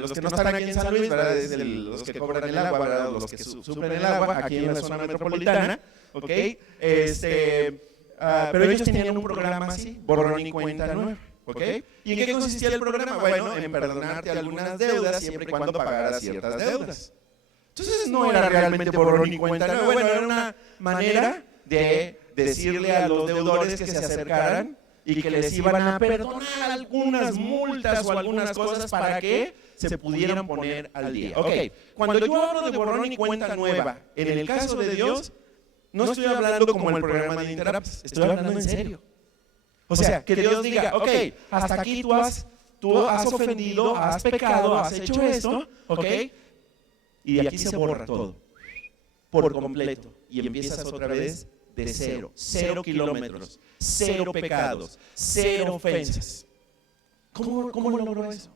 Los que no están aquí en San Luis, ¿verdad? Es los que cobran el agua, ¿verdad? Los que suplen el agua aquí en la zona metropolitana, ¿ok? Pero ellos tenían un programa así, borrón y cuenta nueva, ¿ok? ¿Y en qué consistía el programa? Bueno, en perdonarte algunas deudas siempre y cuando pagaras ciertas deudas. Entonces no era realmente borrón y cuenta nueva, bueno, era una manera de decirle a los deudores que se acercaran y que les iban a perdonar algunas multas o algunas cosas para que se pudieran poner al día. Ok, cuando yo hablo de borrón y cuenta nueva, en el caso de Dios, no estoy hablando como el programa de Interaps, estoy hablando en serio. O sea, que Dios diga, ok, hasta aquí tú has ofendido, has pecado, has hecho esto, ok, y de aquí se borra todo, por completo, y empiezas otra vez de cero, 0 kilómetros, 0 pecados, 0 ofensas. ¿Cómo logro eso?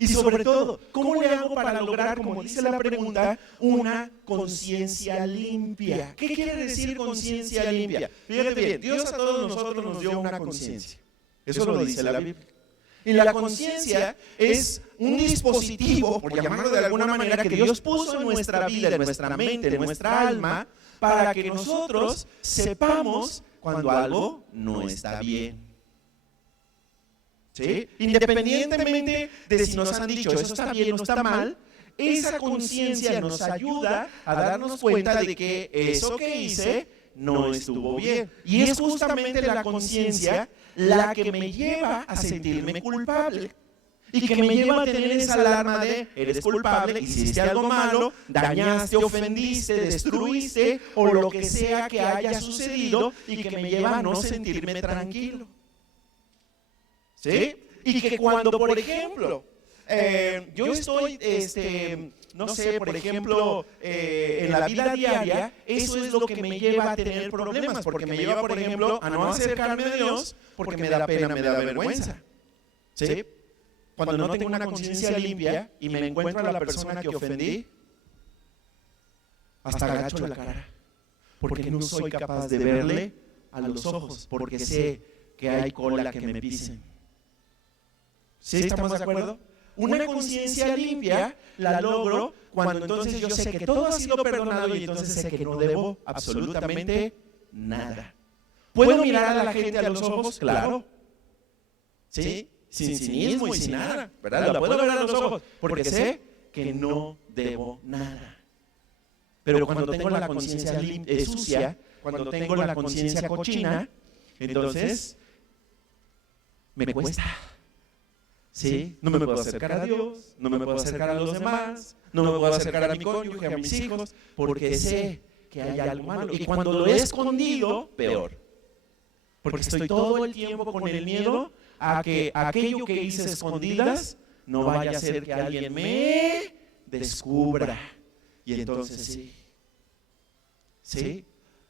Y sobre todo, ¿cómo le hago para lograr, como dice la pregunta, una conciencia limpia? ¿Qué quiere decir conciencia limpia? Fíjate bien, Dios a todos nosotros nos dio una conciencia. Eso lo dice la Biblia. Y la conciencia es un dispositivo, por llamarlo de alguna manera, que Dios puso en nuestra vida, en nuestra mente, en nuestra alma, para que nosotros sepamos cuando algo no está bien. ¿Sí? Independientemente de si nos han dicho eso está bien o está mal, esa conciencia nos ayuda a darnos cuenta de que eso que hice no estuvo bien. Y es justamente la conciencia la que me lleva a sentirme culpable. Y que me lleva a tener esa alarma de eres culpable, hiciste algo malo, dañaste, ofendiste, destruiste o lo que sea que haya sucedido y que me lleva a no sentirme tranquilo. ¿Sí? Y que cuando, por ejemplo, yo estoy, no sé, por ejemplo, en la vida diaria, eso es lo que me lleva a tener problemas, porque me lleva, por ejemplo, a no acercarme a Dios, porque me da pena, me da vergüenza. ¿Sí? Cuando no tengo una conciencia limpia y me encuentro a la persona que ofendí, hasta agacho la cara, porque no soy capaz de verle a los ojos, porque sé que hay cola que me pisen. ¿Sí estamos de acuerdo? Una conciencia limpia la logro cuando entonces yo sé que todo ha sido perdonado y entonces sé que no debo absolutamente nada. ¿Puedo mirar a la gente a los ojos? Claro. ¿Sí? Sin cinismo y sin nada, ¿verdad? La puedo ver a los ojos porque sé que no debo nada. Pero cuando tengo la conciencia sucia, cuando tengo la conciencia cochina, entonces me cuesta. ¿Sí? No me puedo acercar a Dios, no me puedo acercar a los demás, no me puedo acercar a mi cónyuge, a mis hijos, porque sé que hay algo malo. Y cuando lo he escondido, peor. Porque estoy todo el tiempo con el miedo a que aquello que hice escondidas no vaya a ser que alguien me descubra. Y entonces sí. ¿Sí?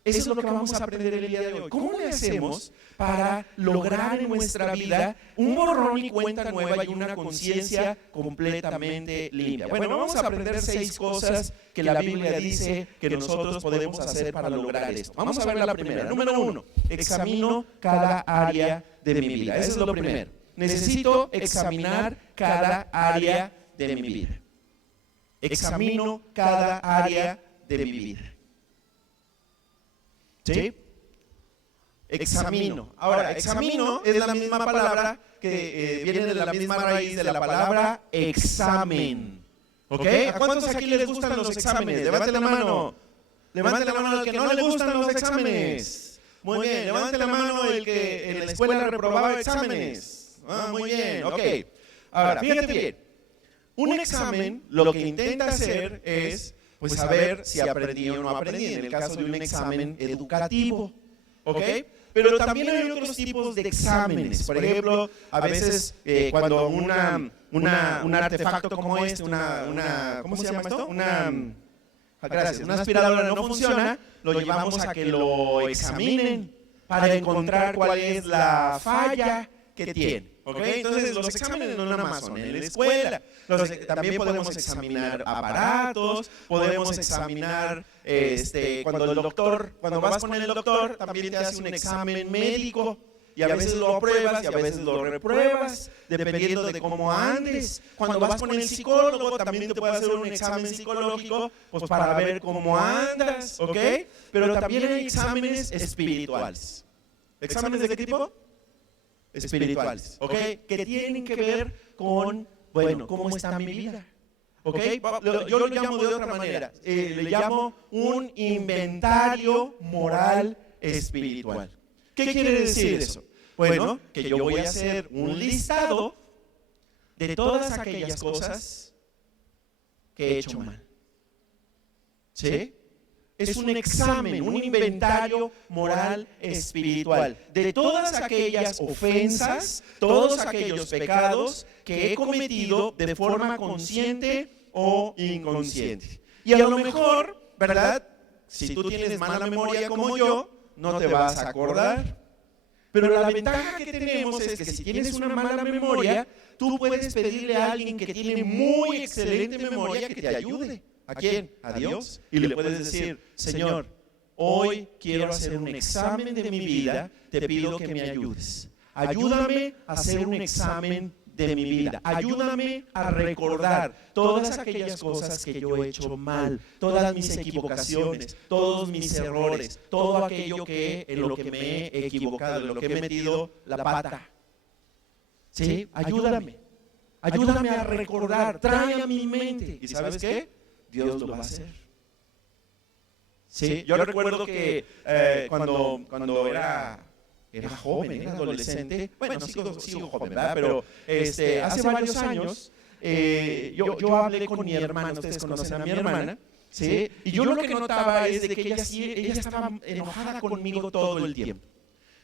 Eso es lo que vamos a aprender el día de hoy. ¿Cómo le hacemos para lograr en nuestra vida un borrón y cuenta nueva y una conciencia completamente limpia? Bueno, vamos a aprender 6 cosas que la Biblia dice que nosotros podemos hacer para lograr esto. Vamos a ver la primera. Número 1, examino cada área de mi vida. Eso es lo primero. Necesito examinar cada área de mi vida. Examino cada área de mi vida. ¿Sí? examino. Ahora, examino es la misma palabra que viene de la misma raíz de la palabra examen. ¿Ok? ¿A cuántos aquí les gustan los exámenes? Levante la mano. Levante la mano al que no le gustan los exámenes. Muy bien. Levante la mano el que en la escuela reprobaba exámenes. Muy bien. Ok. Ahora, fíjate bien. Un examen lo que intenta hacer es pues saber si aprendí o no aprendí, en el caso de un examen educativo. ¿Ok? Pero también hay otros tipos de exámenes. Por ejemplo, a veces cuando un artefacto como este, ¿cómo se llama esto? Una aspiradora no funciona, lo llevamos a que lo examinen para encontrar cuál es la falla que tiene. ¿Okay? Entonces los exámenes no nada más son en la escuela. También podemos examinar aparatos, podemos examinar cuando vas con el doctor, también te hace un examen médico y a veces lo apruebas y a veces lo repruebas, dependiendo de cómo andes. Cuando vas con el psicólogo también te puede hacer un examen psicológico pues para ver cómo andas, ¿ok? Pero también hay exámenes espirituales. ¿Exámenes de qué tipo? Espirituales, ¿ok? Que tienen que ver con, bueno, cómo está mi vida, ¿ok? Yo lo llamo de otra manera, le llamo un inventario moral espiritual. ¿Qué quiere decir eso? Bueno, que yo voy a hacer un listado de todas aquellas cosas que he hecho mal, ¿sí? Es un examen, un inventario moral espiritual de todas aquellas ofensas, todos aquellos pecados que he cometido de forma consciente o inconsciente. Y a lo mejor, ¿verdad? Si tú tienes mala memoria como yo, no te vas a acordar. Pero la ventaja que tenemos es que si tienes una mala memoria, tú puedes pedirle a alguien que tiene muy excelente memoria que te ayude. ¿A quién? A Dios. Y le puedes decir, Señor, hoy quiero hacer un examen de mi vida, te pido que me ayudes. Ayúdame a hacer un examen de mi vida. Ayúdame a recordar todas aquellas cosas que yo he hecho mal, todas mis equivocaciones, todos mis errores, todo aquello en lo que me he equivocado, en lo que he metido la pata. ¿Sí? Ayúdame. Ayúdame a recordar, trae a mi mente. ¿Y sabes qué? Dios lo va a hacer. Sí, yo recuerdo que cuando era joven, era adolescente, bueno, sigo joven, ¿verdad? Pero hace varios años yo hablé con mi hermana, ustedes conocen a mi hermana, ¿sí? Y yo lo que notaba es de que ella estaba enojada conmigo todo el tiempo.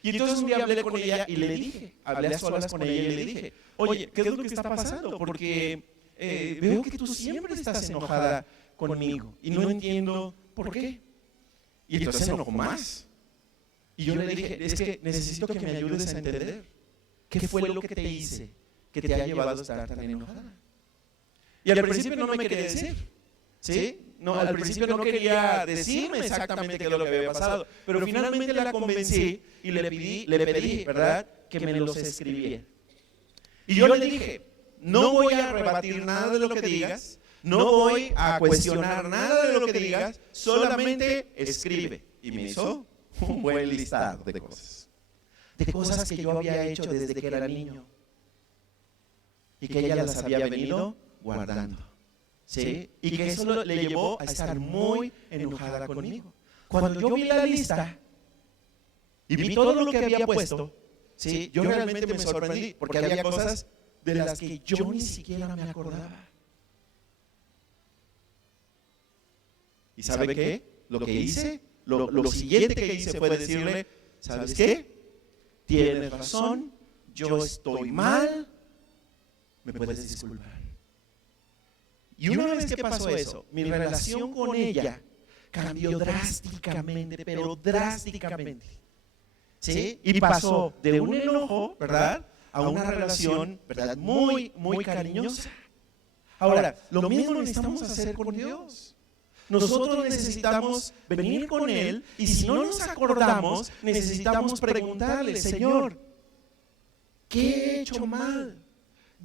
Y entonces un día hablé con ella y le dije, hablé a solas con ella y le dije, oye, ¿qué es lo que está pasando? Porque veo que tú siempre estás enojada conmigo y no entiendo por qué. Y entonces se enojó más. Y yo le dije, es que necesito que me ayudes a entender qué fue lo que te hice que te ha llevado a estar tan enojada. Y al principio no me quería decir, ¿sí? No, al principio no quería decirme exactamente qué es lo que había pasado, pero finalmente la convencí y le pedí, ¿verdad?, que me los escribiera. Y yo le dije, no voy a rebatir nada de lo que digas, no voy a cuestionar nada de lo que digas, solamente escribe. Y me hizo un buen listado de cosas. De cosas que yo había hecho desde que era niño y que ella las había venido guardando. ¿Sí? Y que eso le llevó a estar muy enojada conmigo. Cuando yo vi la lista y vi todo lo que había puesto, ¿sí?, yo realmente me sorprendí porque había cosas de las que yo ni siquiera me acordaba. ¿Y sabe qué? Lo que hice, lo siguiente que hice fue decirle, ¿sabes qué? Tienes razón, yo estoy mal, me puedes disculpar. Y una vez que pasó eso, mi relación con ella cambió drásticamente, pero drásticamente. ¿Sí? Y pasó de un enojo, ¿verdad?, a una relación, ¿verdad?, muy, muy cariñosa. Ahora, lo mismo necesitamos hacer con Dios. Nosotros necesitamos venir con Él y si no nos acordamos, necesitamos preguntarle, Señor, ¿qué he hecho mal?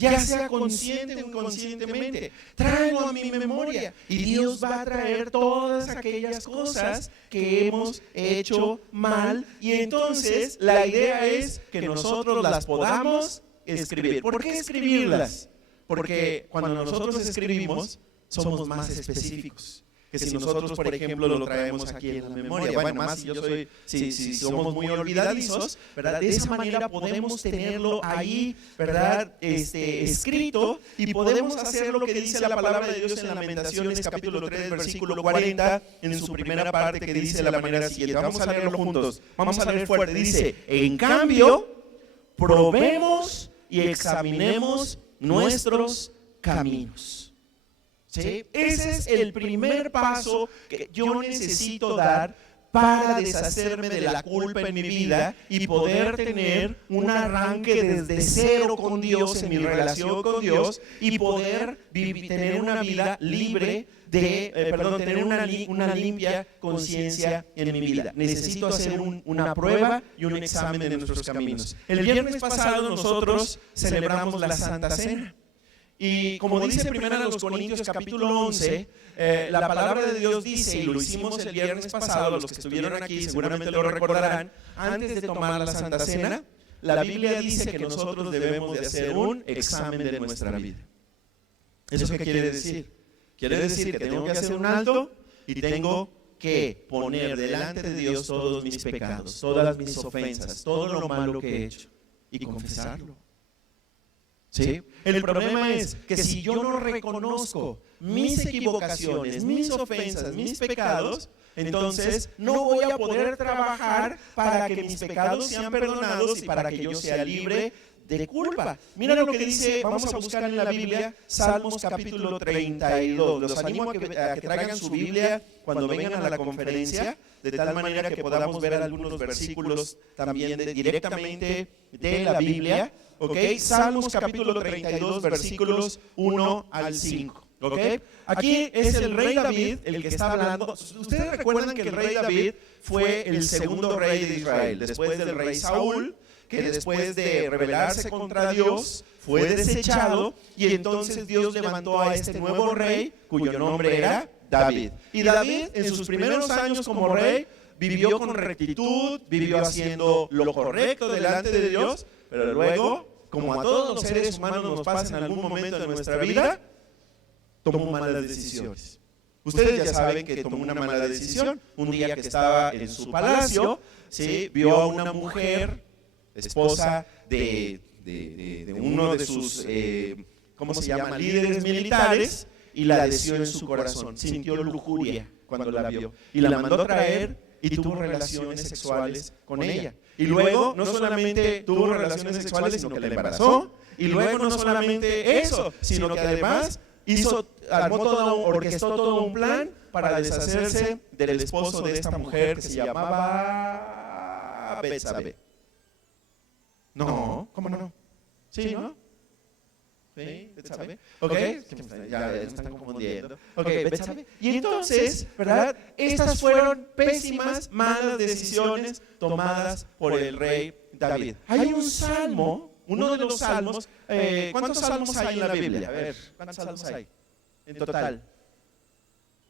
ya sea consciente o inconscientemente. Tráelo a mi memoria y Dios va a traer todas aquellas cosas que hemos hecho mal, y entonces la idea es que nosotros las podamos escribir. ¿Por qué escribirlas? Porque cuando nosotros escribimos somos más específicos que si nosotros, por ejemplo, lo traemos aquí en la memoria. Bueno, más si somos muy olvidadizos, ¿verdad? De esa manera podemos tenerlo ahí, ¿verdad? Escrito, y podemos hacer lo que dice la palabra de Dios en Lamentaciones capítulo 3, versículo 40, en su primera parte, que dice de la manera siguiente. Vamos a leerlo juntos, vamos a leer fuerte. Dice: en cambio, probemos y examinemos nuestros caminos. ¿Sí? Ese es el primer paso que yo necesito dar para deshacerme de la culpa en mi vida y poder tener un arranque desde cero con Dios, en mi relación con Dios, y poder tener una vida libre tener una limpia conciencia en mi vida. Necesito hacer una prueba y un examen de nuestros caminos. El viernes pasado nosotros celebramos la Santa Cena. Y como dice 1 Corintios capítulo 11, la palabra de Dios dice, y lo hicimos el viernes pasado, los que estuvieron aquí seguramente lo recordarán, antes de tomar la Santa Cena, la Biblia dice que nosotros debemos de hacer un examen de nuestra vida. ¿Eso qué quiere decir? Quiere decir que tengo que hacer un alto y tengo que poner delante de Dios todos mis pecados, todas mis ofensas, todo lo malo que he hecho, y confesarlo. ¿Sí? El problema es que si yo no reconozco mis equivocaciones, mis ofensas, mis pecados, entonces no voy a poder trabajar para que mis pecados sean perdonados y para que yo sea libre de culpa. Mira lo que dice, vamos a buscar en la Biblia, Salmos capítulo 32. Los animo a que traigan su Biblia cuando vengan a la conferencia, de tal manera que podamos ver algunos versículos también directamente de la Biblia. ¿Ok? Salmos capítulo 32, versículos 1 al 5. ¿Ok? Aquí es el rey David el que está hablando. Ustedes recuerdan que el rey David fue el segundo rey de Israel, después del rey Saúl, que después de rebelarse contra Dios fue desechado, y entonces Dios levantó a este nuevo rey cuyo nombre era David. Y David en sus primeros años como rey vivió con rectitud, vivió haciendo lo correcto delante de Dios, pero luego, como a todos los seres humanos nos pasa en algún momento de nuestra vida, tomó malas decisiones. Ustedes ya saben que tomó una mala decisión. Un día que estaba en su palacio, ¿sí? Vio a una mujer, esposa de uno de sus, ¿cómo se llama?, líderes militares, y la deseó en su corazón. Sintió lujuria cuando la vio y la mandó a traer y tuvo relaciones sexuales con ella. Y luego no solamente tuvo relaciones sexuales, sino que la embarazó. Y luego no solamente eso, sino que además orquestó todo un plan para deshacerse del esposo de esta mujer que se llamaba Betsabé. No, ¿cómo no? Sí, ¿no? Sí, Betsabé. Ok, ya me están confundiendo. Ok, Betsabé. Y entonces, ¿verdad? Estas fueron pésimas, malas decisiones tomadas por el rey David. Hay un salmo, uno de los salmos. ¿Cuántos salmos hay en la Biblia? A ver, ¿cuántos salmos hay en total?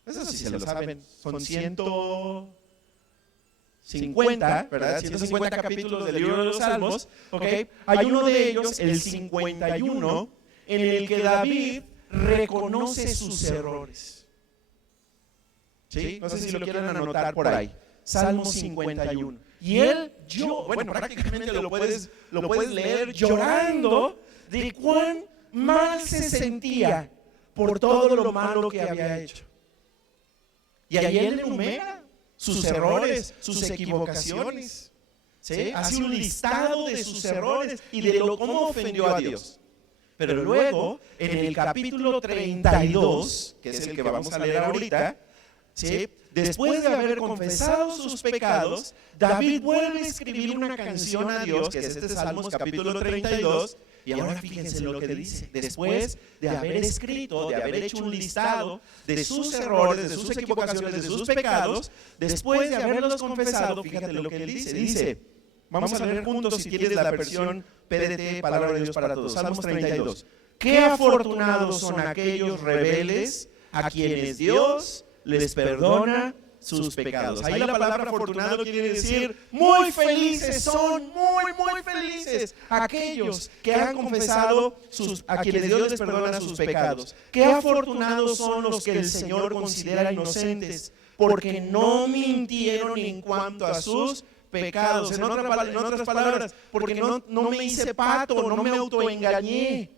Eso sí se lo saben. Son 150, ¿verdad? 150 capítulos del libro de los Salmos. ¿Ok? Hay uno de ellos, el 51, en el que David reconoce sus errores. ¿Sí? No sé si lo quieren anotar por ahí. Salmo 51. Y él, prácticamente lo puedes leer llorando de cuán mal se sentía por todo lo malo que había hecho. Y ahí él enumera sus errores, sus equivocaciones. ¿Sí? Hace un listado de sus errores y de cómo ofendió a Dios. Pero luego, en el capítulo 32, que es el que vamos a leer ahorita, ¿sí?, después de haber confesado sus pecados, David vuelve a escribir una canción a Dios, que es este Salmos capítulo 32, y ahora fíjense lo que dice. Después de haber escrito, de haber hecho un listado de sus errores, de sus equivocaciones, de sus pecados, después de haberlos confesado, fíjate lo que él dice. Dice, vamos a leer juntos, si quieres, la versión PDT, Palabra de Dios para Todos. Salmos 32. qué afortunados son aquellos rebeldes a quienes Dios les perdona sus pecados. Ahí la palabra afortunado quiere decir muy felices son, muy felices aquellos que han confesado a quienes Dios les perdona sus pecados. Qué afortunados son los que el Señor considera inocentes, porque no mintieron en cuanto a sus pecados. En otras palabras, porque no me hice pato, no me autoengañé,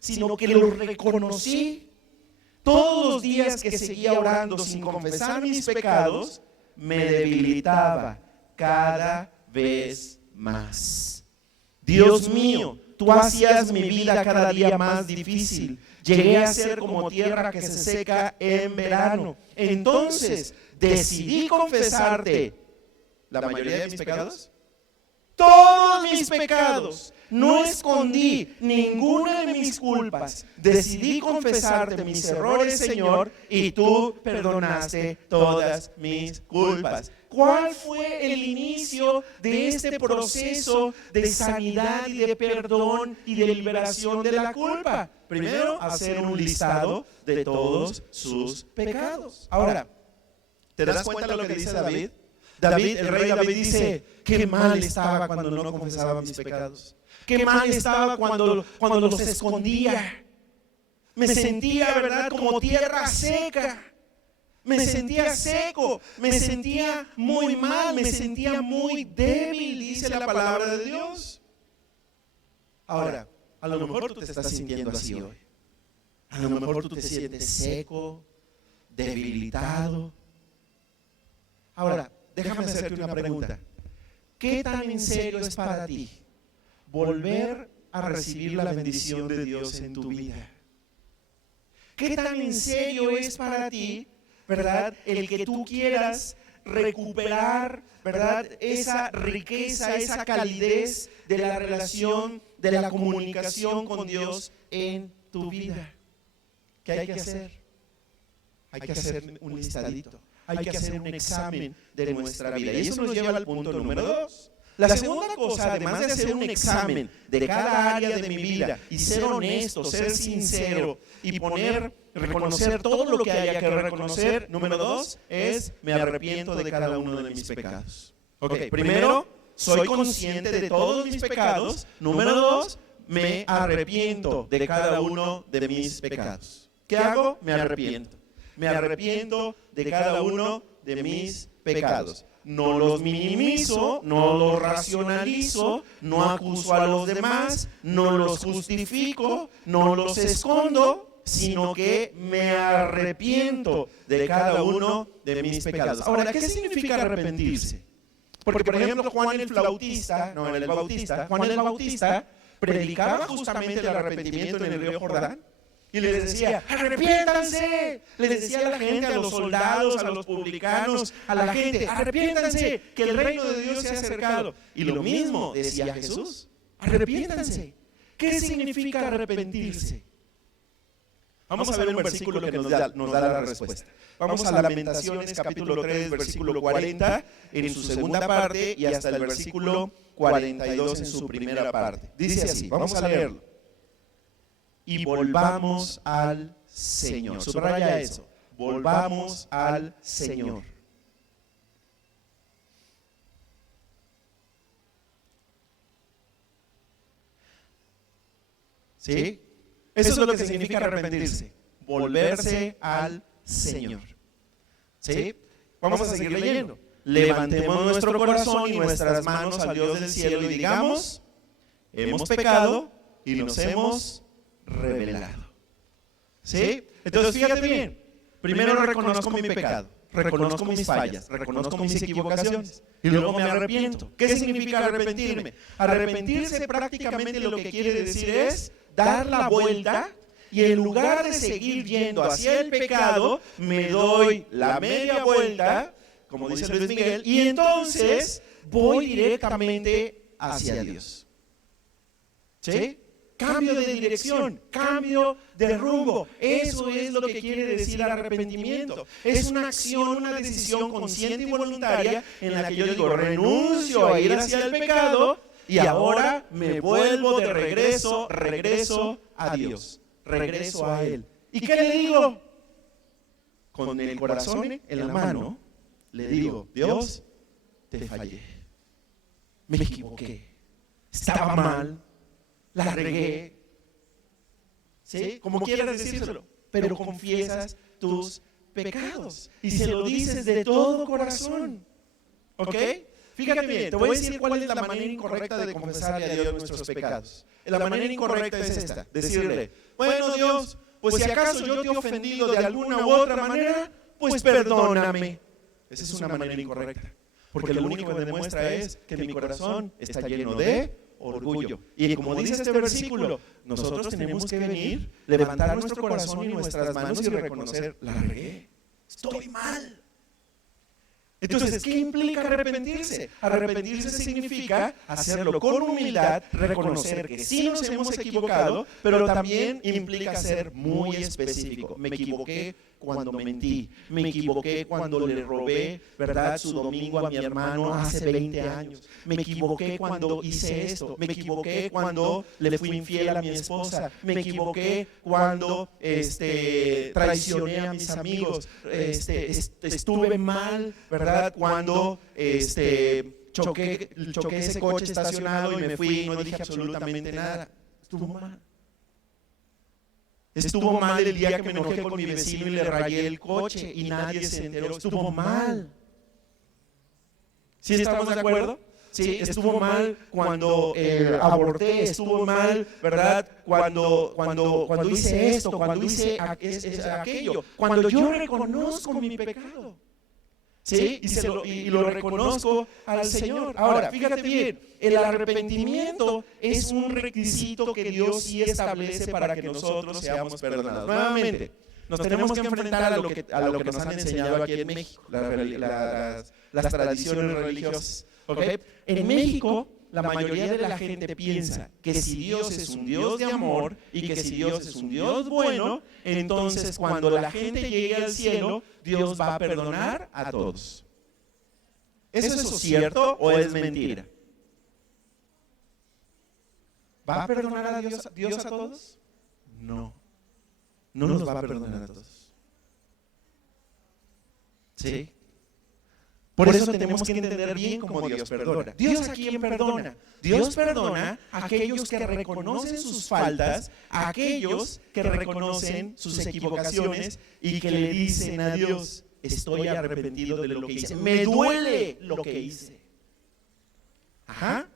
sino que lo reconocí. Todos los días que seguía orando sin confesar mis pecados, me debilitaba cada vez más. Dios mío, tú hacías mi vida cada día más difícil. Llegué a ser como tierra que se seca en verano. Entonces decidí confesarte la mayoría de mis pecados. Todos mis pecados. No escondí ninguna de mis culpas. Decidí confesarte mis errores, Señor, y tú perdonaste todas mis culpas. ¿Cuál fue el inicio de este proceso de sanidad y de perdón y de liberación de la culpa? Primero, hacer un listado de todos sus pecados. Ahora, ¿te das cuenta de lo que dice David? El rey David dice, qué mal estaba cuando no confesaba mis pecados. Qué mal estaba cuando los escondía. Me sentía, ¿verdad?, como tierra seca. Me sentía seco, me sentía muy mal, me sentía muy débil, dice la palabra de Dios. Ahora, a lo mejor tú te estás sintiendo así hoy. A lo mejor tú te sientes seco, debilitado. Ahora, déjame hacerte una pregunta. ¿Qué tan en serio es para ti volver a recibir la bendición de Dios en tu vida? ¿Qué tan en serio es para ti, verdad, el que tú quieras recuperar, verdad, esa riqueza, esa calidez de la relación, de la comunicación con Dios en tu vida? ¿Qué hay que hacer? Hay que hacer un listadito. Hay que hacer un examen de nuestra vida. Y eso nos lleva al punto número 2. La segunda cosa, además de hacer un examen de cada área de mi vida y ser honesto, ser sincero y reconocer todo lo que haya que reconocer, número 2 es me arrepiento de cada uno de mis pecados. Ok, primero, soy consciente de todos mis pecados. Número 2, me arrepiento de cada uno de mis pecados. ¿Qué hago? Me arrepiento. Me arrepiento de cada uno de mis pecados. No los minimizo, no los racionalizo, no acuso a los demás, no los justifico, no los escondo, sino que me arrepiento de cada uno de mis pecados. Ahora, ¿qué significa arrepentirse? Porque, por ejemplo, Juan el Bautista predicaba justamente el arrepentimiento en el río Jordán. Y les decía, arrepiéntanse. Les decía a la gente, a los soldados, a los publicanos, a la gente, arrepiéntanse, que el reino de Dios se ha acercado. Y lo mismo decía Jesús, arrepiéntanse. ¿Qué significa arrepentirse? Vamos a ver un versículo que nos da la respuesta. Vamos a Lamentaciones capítulo 3, versículo 40 en su segunda parte y hasta el versículo 42 en su primera parte. Dice así, vamos a leerlo. Y volvamos al Señor. Subraya eso. Volvamos al Señor. ¿Sí? Eso es lo que significa arrepentirse. Volverse al Señor. ¿Sí? Vamos a seguir leyendo. Levantemos nuestro corazón y nuestras manos al Dios del cielo y digamos, hemos pecado y nos hemos revelado. ¿Sí? Entonces fíjate bien. Primero reconozco mi pecado, reconozco mis fallas, reconozco mis equivocaciones y luego me arrepiento. ¿Qué significa arrepentirme? Arrepentirse prácticamente lo que quiere decir es dar la vuelta y en lugar de seguir yendo hacia el pecado, me doy la media vuelta, como dice Luis Miguel, y entonces voy directamente hacia Dios. ¿Sí? Cambio de dirección, cambio de rumbo. Eso es lo que quiere decir arrepentimiento. Es una acción, una decisión consciente y voluntaria en la que yo digo, renuncio a ir hacia el pecado y ahora me vuelvo de regreso a Dios. regreso a Él. ¿Y qué le digo? Con el corazón en la mano, le digo, Dios, te fallé, me equivoqué, estaba mal, la regué, ¿sí? Como quieras decírselo, pero confiesas tus pecados y se lo dices de todo corazón, ¿ok? Fíjate bien, te voy a decir cuál es la manera incorrecta de confesarle a Dios nuestros pecados. La manera incorrecta es esta, decirle, bueno Dios, pues si acaso yo te he ofendido de alguna u otra manera, pues perdóname. Esa es una manera incorrecta, porque lo único que demuestra es que mi corazón está lleno de orgullo. Y como dice este versículo, nosotros tenemos que venir, levantar nuestro corazón y nuestras manos y reconocer, la regué, estoy mal. Entonces, ¿qué implica arrepentirse? Arrepentirse significa hacerlo con humildad, reconocer que sí nos hemos equivocado, pero también implica ser muy específico. Me equivoqué cuando mentí, me equivoqué cuando le robé, ¿verdad?, su domingo a mi hermano hace 20 años. Me equivoqué cuando hice esto, me equivoqué cuando le fui infiel a mi esposa, me equivoqué cuando traicioné a mis amigos, estuve mal, ¿verdad?, cuando choqué ese coche estacionado y me fui y no dije absolutamente nada. Estuvo mal. Estuvo mal el día que me enojé con mi vecino y le rayé el coche y nadie se enteró. Estuvo mal. ¿Sí estamos de acuerdo? Sí, estuvo mal cuando aborté, estuvo mal, ¿verdad? Cuando hice esto, cuando hice aquello. Cuando yo reconozco mi pecado. ¿Sí? Y lo reconozco al Señor. Ahora, fíjate bien, el arrepentimiento es un requisito que Dios sí establece para que nosotros seamos perdonados. Nuevamente, nos tenemos que enfrentar a lo que nos han enseñado aquí en México, las tradiciones religiosas. ¿Okay? En México, la mayoría de la gente piensa que si Dios es un Dios de amor y que si Dios es un Dios bueno, entonces cuando la gente llegue al cielo, Dios va a perdonar a todos. ¿Es eso cierto o es mentira? ¿Va a perdonar a Dios a todos? No, no nos va a perdonar a todos. ¿Sí? Por eso tenemos que entender bien cómo Dios perdona. ¿Dios a quién perdona? Dios perdona a aquellos que reconocen sus faltas, a aquellos que reconocen sus equivocaciones y que le dicen a Dios, estoy arrepentido de lo que hice. Me duele lo que hice. Ajá.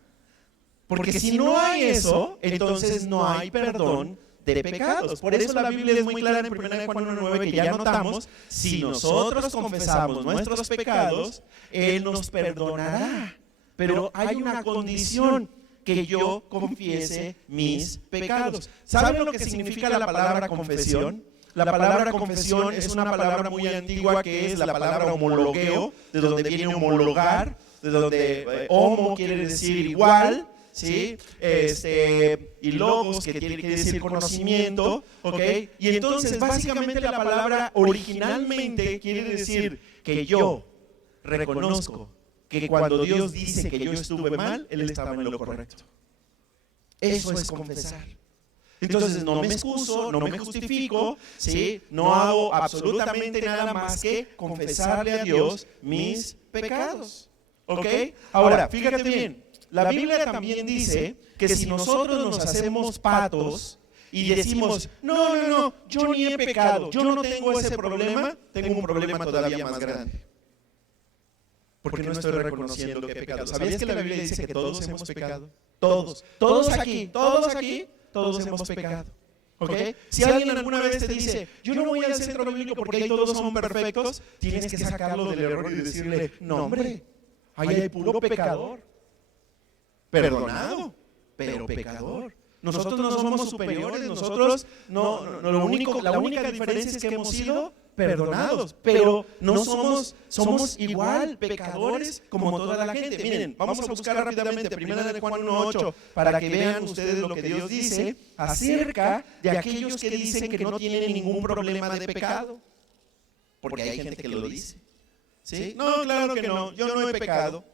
Porque si no hay eso, entonces no hay perdón de pecados. Por eso la Biblia es muy clara en 1 Juan 1:9 que ya notamos, si nosotros confesamos nuestros pecados, Él nos perdonará. Pero hay una condición, que yo confiese mis pecados. ¿Saben lo que significa la palabra confesión? La palabra confesión es una palabra muy antigua que es la palabra homologueo, de donde viene homologar, de donde homo quiere decir igual, ¿sí? Y logos, que quiere decir conocimiento, ¿ok? Y entonces básicamente la palabra originalmente quiere decir que yo reconozco que cuando Dios dice que yo estuve mal, Él estaba en lo correcto. Eso es confesar. Entonces no me excuso, no me justifico, ¿sí? No hago absolutamente nada más que confesarle a Dios mis pecados, ¿ok? Ahora, fíjate bien. La Biblia también dice que si nosotros nos hacemos patos y decimos, no, yo ni he pecado, yo no tengo ese problema, tengo un problema todavía más grande. Porque no estoy reconociendo que he pecado. ¿Sabías que la Biblia dice que todos hemos pecado? Todos aquí, todos hemos pecado. ¿Okay? Si alguien alguna vez te dice, yo no voy al centro bíblico porque ahí todos son perfectos, tienes que sacarlo del error y decirle, no hombre, ahí hay puro pecador. Perdonado, pero pecador. Nosotros no somos superiores, nosotros la única diferencia es que hemos sido perdonados, pero no somos igual pecadores como toda la gente. Miren, vamos a buscar rápidamente 1 Juan 1:8 para que vean ustedes lo que Dios dice acerca de aquellos que dicen que no tienen ningún problema de pecado, porque hay gente que lo dice. ¿Sí? No, claro que no, yo no he pecado.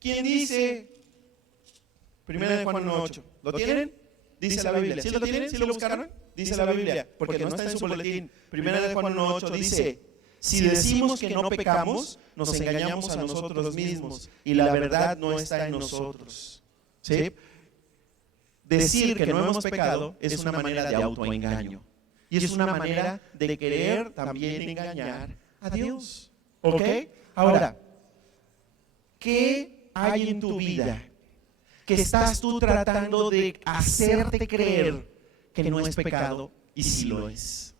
¿Quién dice? 1 Juan 1:8. ¿Lo tienen? Dice la Biblia. ¿Sí lo tienen? ¿Sí lo buscaron? Dice la Biblia, porque no está en su boletín. Primera de Juan 1:8 dice: si decimos que no pecamos, nos engañamos a nosotros mismos y la verdad no está en nosotros. ¿Sí? Decir que no hemos pecado es una manera de autoengaño. Y es una manera de querer también engañar a Dios. ¿Ok? Ahora, ¿qué hay en tu vida que estás tú tratando de hacerte creer que no es pecado y sí lo es?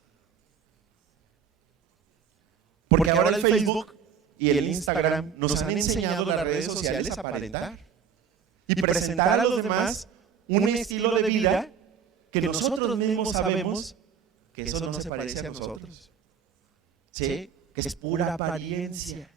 Porque ahora el Facebook y el Instagram nos han enseñado las redes sociales a aparentar y presentar a los demás un estilo de vida que nosotros mismos sabemos que eso no se parece a nosotros. ¿Sí? Que es pura apariencia.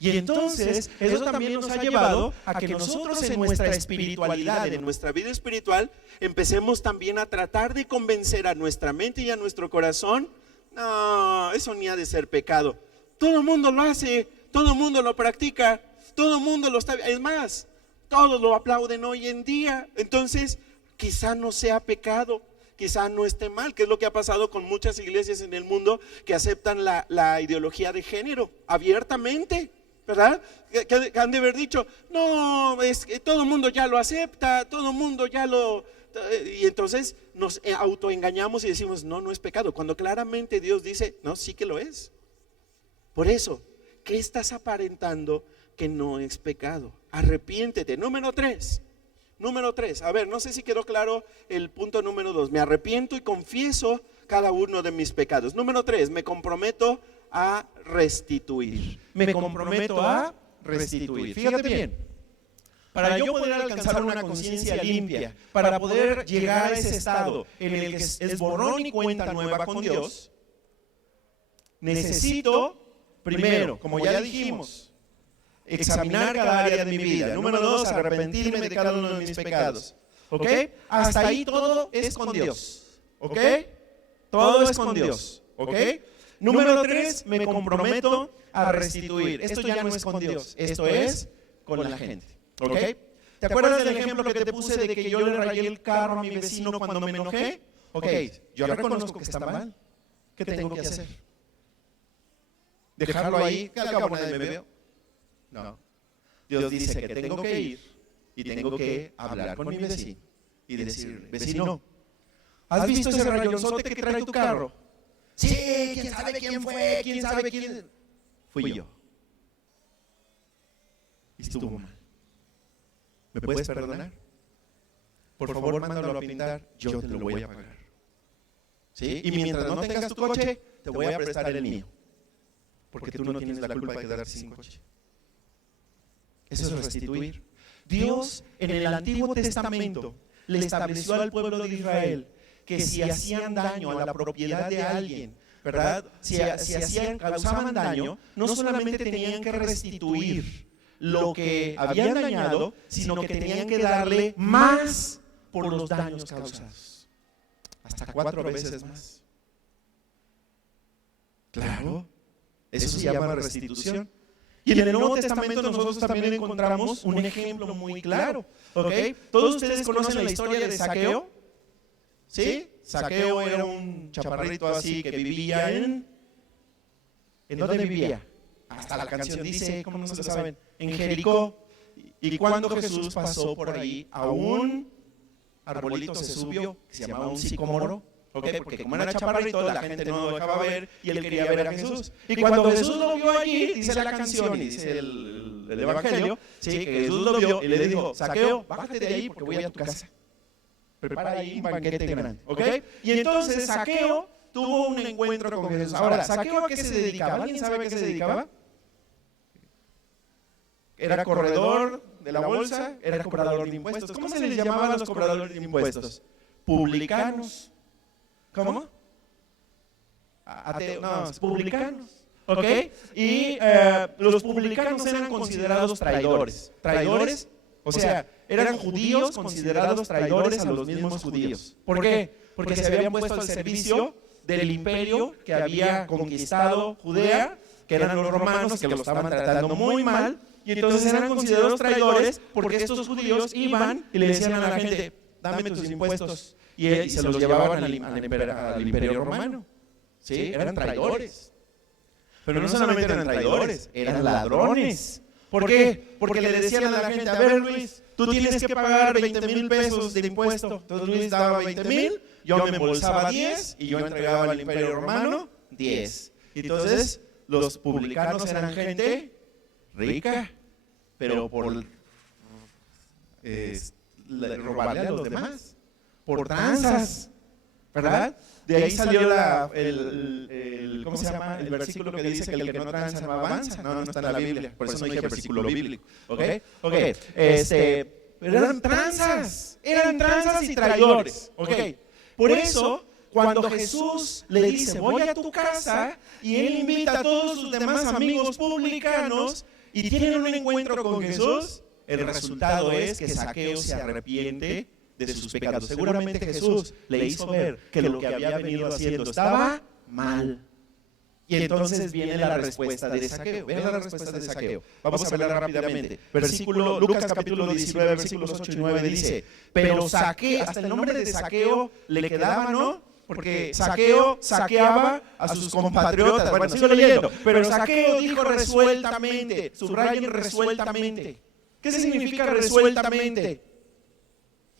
Y entonces eso también nos ha llevado a que nosotros en nuestra espiritualidad, en nuestra vida espiritual, empecemos también a tratar de convencer a nuestra mente y a nuestro corazón: no, eso ni ha de ser pecado. Todo el mundo lo hace, todo el mundo lo practica, todo el mundo lo está, es más, todos lo aplauden hoy en día. Entonces, quizá no sea pecado, quizá no esté mal, que es lo que ha pasado con muchas iglesias en el mundo que aceptan la ideología de género abiertamente, ¿verdad? Que han de haber dicho: no, es que todo el mundo ya lo acepta, todo el mundo ya lo... Y entonces nos autoengañamos y decimos: no, no es pecado, cuando claramente Dios dice: no, sí que lo es. Por eso, ¿qué estás aparentando que no es pecado? Arrepiéntete. Número 3, a ver, no sé si quedó claro el punto número 2. Me arrepiento y confieso cada uno de mis pecados. Número 3, me comprometo a restituir. Me comprometo a restituir. Fíjate bien, para yo poder alcanzar una conciencia limpia, para poder llegar a ese estado en el que es borrón y cuenta nueva con Dios, necesito, primero, como ya dijimos, examinar cada área de mi vida. Número 2, arrepentirme de cada uno de mis pecados. ¿Ok? Hasta ahí todo es con Dios. ¿Ok? Todo es con Dios. ¿Ok? Número 3, me comprometo a restituir. Esto ya no es con Dios, esto es con la gente. ¿Ok? ¿Te acuerdas del ejemplo que te puse de que yo le rayé el carro a mi vecino cuando me enojé? Ok, yo reconozco que está mal. ¿Qué tengo que hacer? ¿Dejarlo ahí? Que al cabo nadie me veo. No. Dios dice que tengo que ir y tengo que hablar con mi vecino y decirle: vecino, ¿has visto ese rayonzote que trae tu carro? Sí, quién sabe quién fue, quién sabe quién. Fui yo. Y estuvo mal. ¿Me puedes perdonar? Por favor, mándalo a pintar, yo te lo voy a pagar. ¿Sí? Y mientras no tengas tu coche, te voy a prestar el mío. Porque tú no tienes la culpa de quedarte sin coche. Eso es restituir. Dios en el Antiguo Testamento le estableció al pueblo de Israel que si hacían daño a la propiedad de alguien, ¿verdad? Si causaban daño, no solamente tenían que restituir lo que habían dañado, sino que tenían que darle más por los daños causados. Hasta 4 veces más. Claro, eso se llama restitución. Y en el Nuevo Testamento nosotros también encontramos un ejemplo muy claro. ¿Ok? ¿Todos ustedes conocen la historia de Zaqueo? ¿Sí? Zaqueo era un chaparrito así que vivía ¿en dónde vivía? Hasta la canción dice, ¿cómo no se lo saben? En Jericó. Y cuando Jesús pasó por ahí, a un arbolito se subió, que se llamaba un sicómoro. Okay, porque como era chaparrito, la gente no lo dejaba ver y él quería ver a Jesús. Y cuando Jesús lo vio allí, dice la canción y dice el evangelio, sí, que Jesús lo vio y le dijo: Zaqueo, bájate de ahí porque voy a tu casa. Prepara ahí un banquete grande. ¿Okay? Y entonces Zaqueo tuvo un encuentro con Jesús. Ahora, ¿Zaqueo a qué se dedicaba? ¿Alguien sabe a qué se dedicaba? Era corredor de la bolsa, era cobrador de impuestos. ¿Cómo se les llamaba a los cobradores de impuestos? Publicanos. ¿Cómo? Publicanos. ¿Ok? Y los publicanos eran considerados traidores. ¿Traidores? O sea, eran judíos considerados traidores a los mismos judíos. ¿Por qué? Porque se habían puesto al servicio del imperio que había conquistado Judea, que eran los romanos, que lo estaban tratando muy mal, y entonces eran considerados traidores porque estos judíos iban y le decían a la gente: dame tus impuestos. Y se los llevaban al imperio romano. ¿Sí? Eran traidores. Pero no solamente eran traidores, eran ladrones. ¿Por qué? Porque le decían a la gente, a ver Luis, tú tienes que pagar 20,000 pesos de impuesto. Entonces Luis daba 20,000, yo me embolsaba 10 y yo entregaba al imperio romano 10. Entonces los publicanos eran gente rica, pero por robarle a los demás, por tranzas, ¿verdad? De ahí salió ¿cómo se llama? El versículo que dice que el que no tranza no avanza. No está en la Biblia, por eso no dije versículo bíblico. ¿Ok? Pero eran tranzas y traidores. ¿Ok? Por eso, cuando Jesús le dice, voy a tu casa, y Él invita a todos sus demás amigos publicanos, y tienen un encuentro con Jesús, el resultado es que Zaqueo se arrepiente de sus pecados. Seguramente Jesús le hizo ver que lo que había venido haciendo estaba mal. Y entonces viene la respuesta de Zaqueo. Vean la respuesta de Zaqueo. Vamos a verla rápidamente. Lucas capítulo 19, versículos 8 y 9 dice, pero Zaqueo, hasta el nombre de Zaqueo le quedaba, ¿no? Porque Zaqueo saqueaba a sus compatriotas. Bueno, sigo leyendo. Pero Zaqueo dijo resueltamente, subrayen resueltamente. ¿Qué significa resueltamente?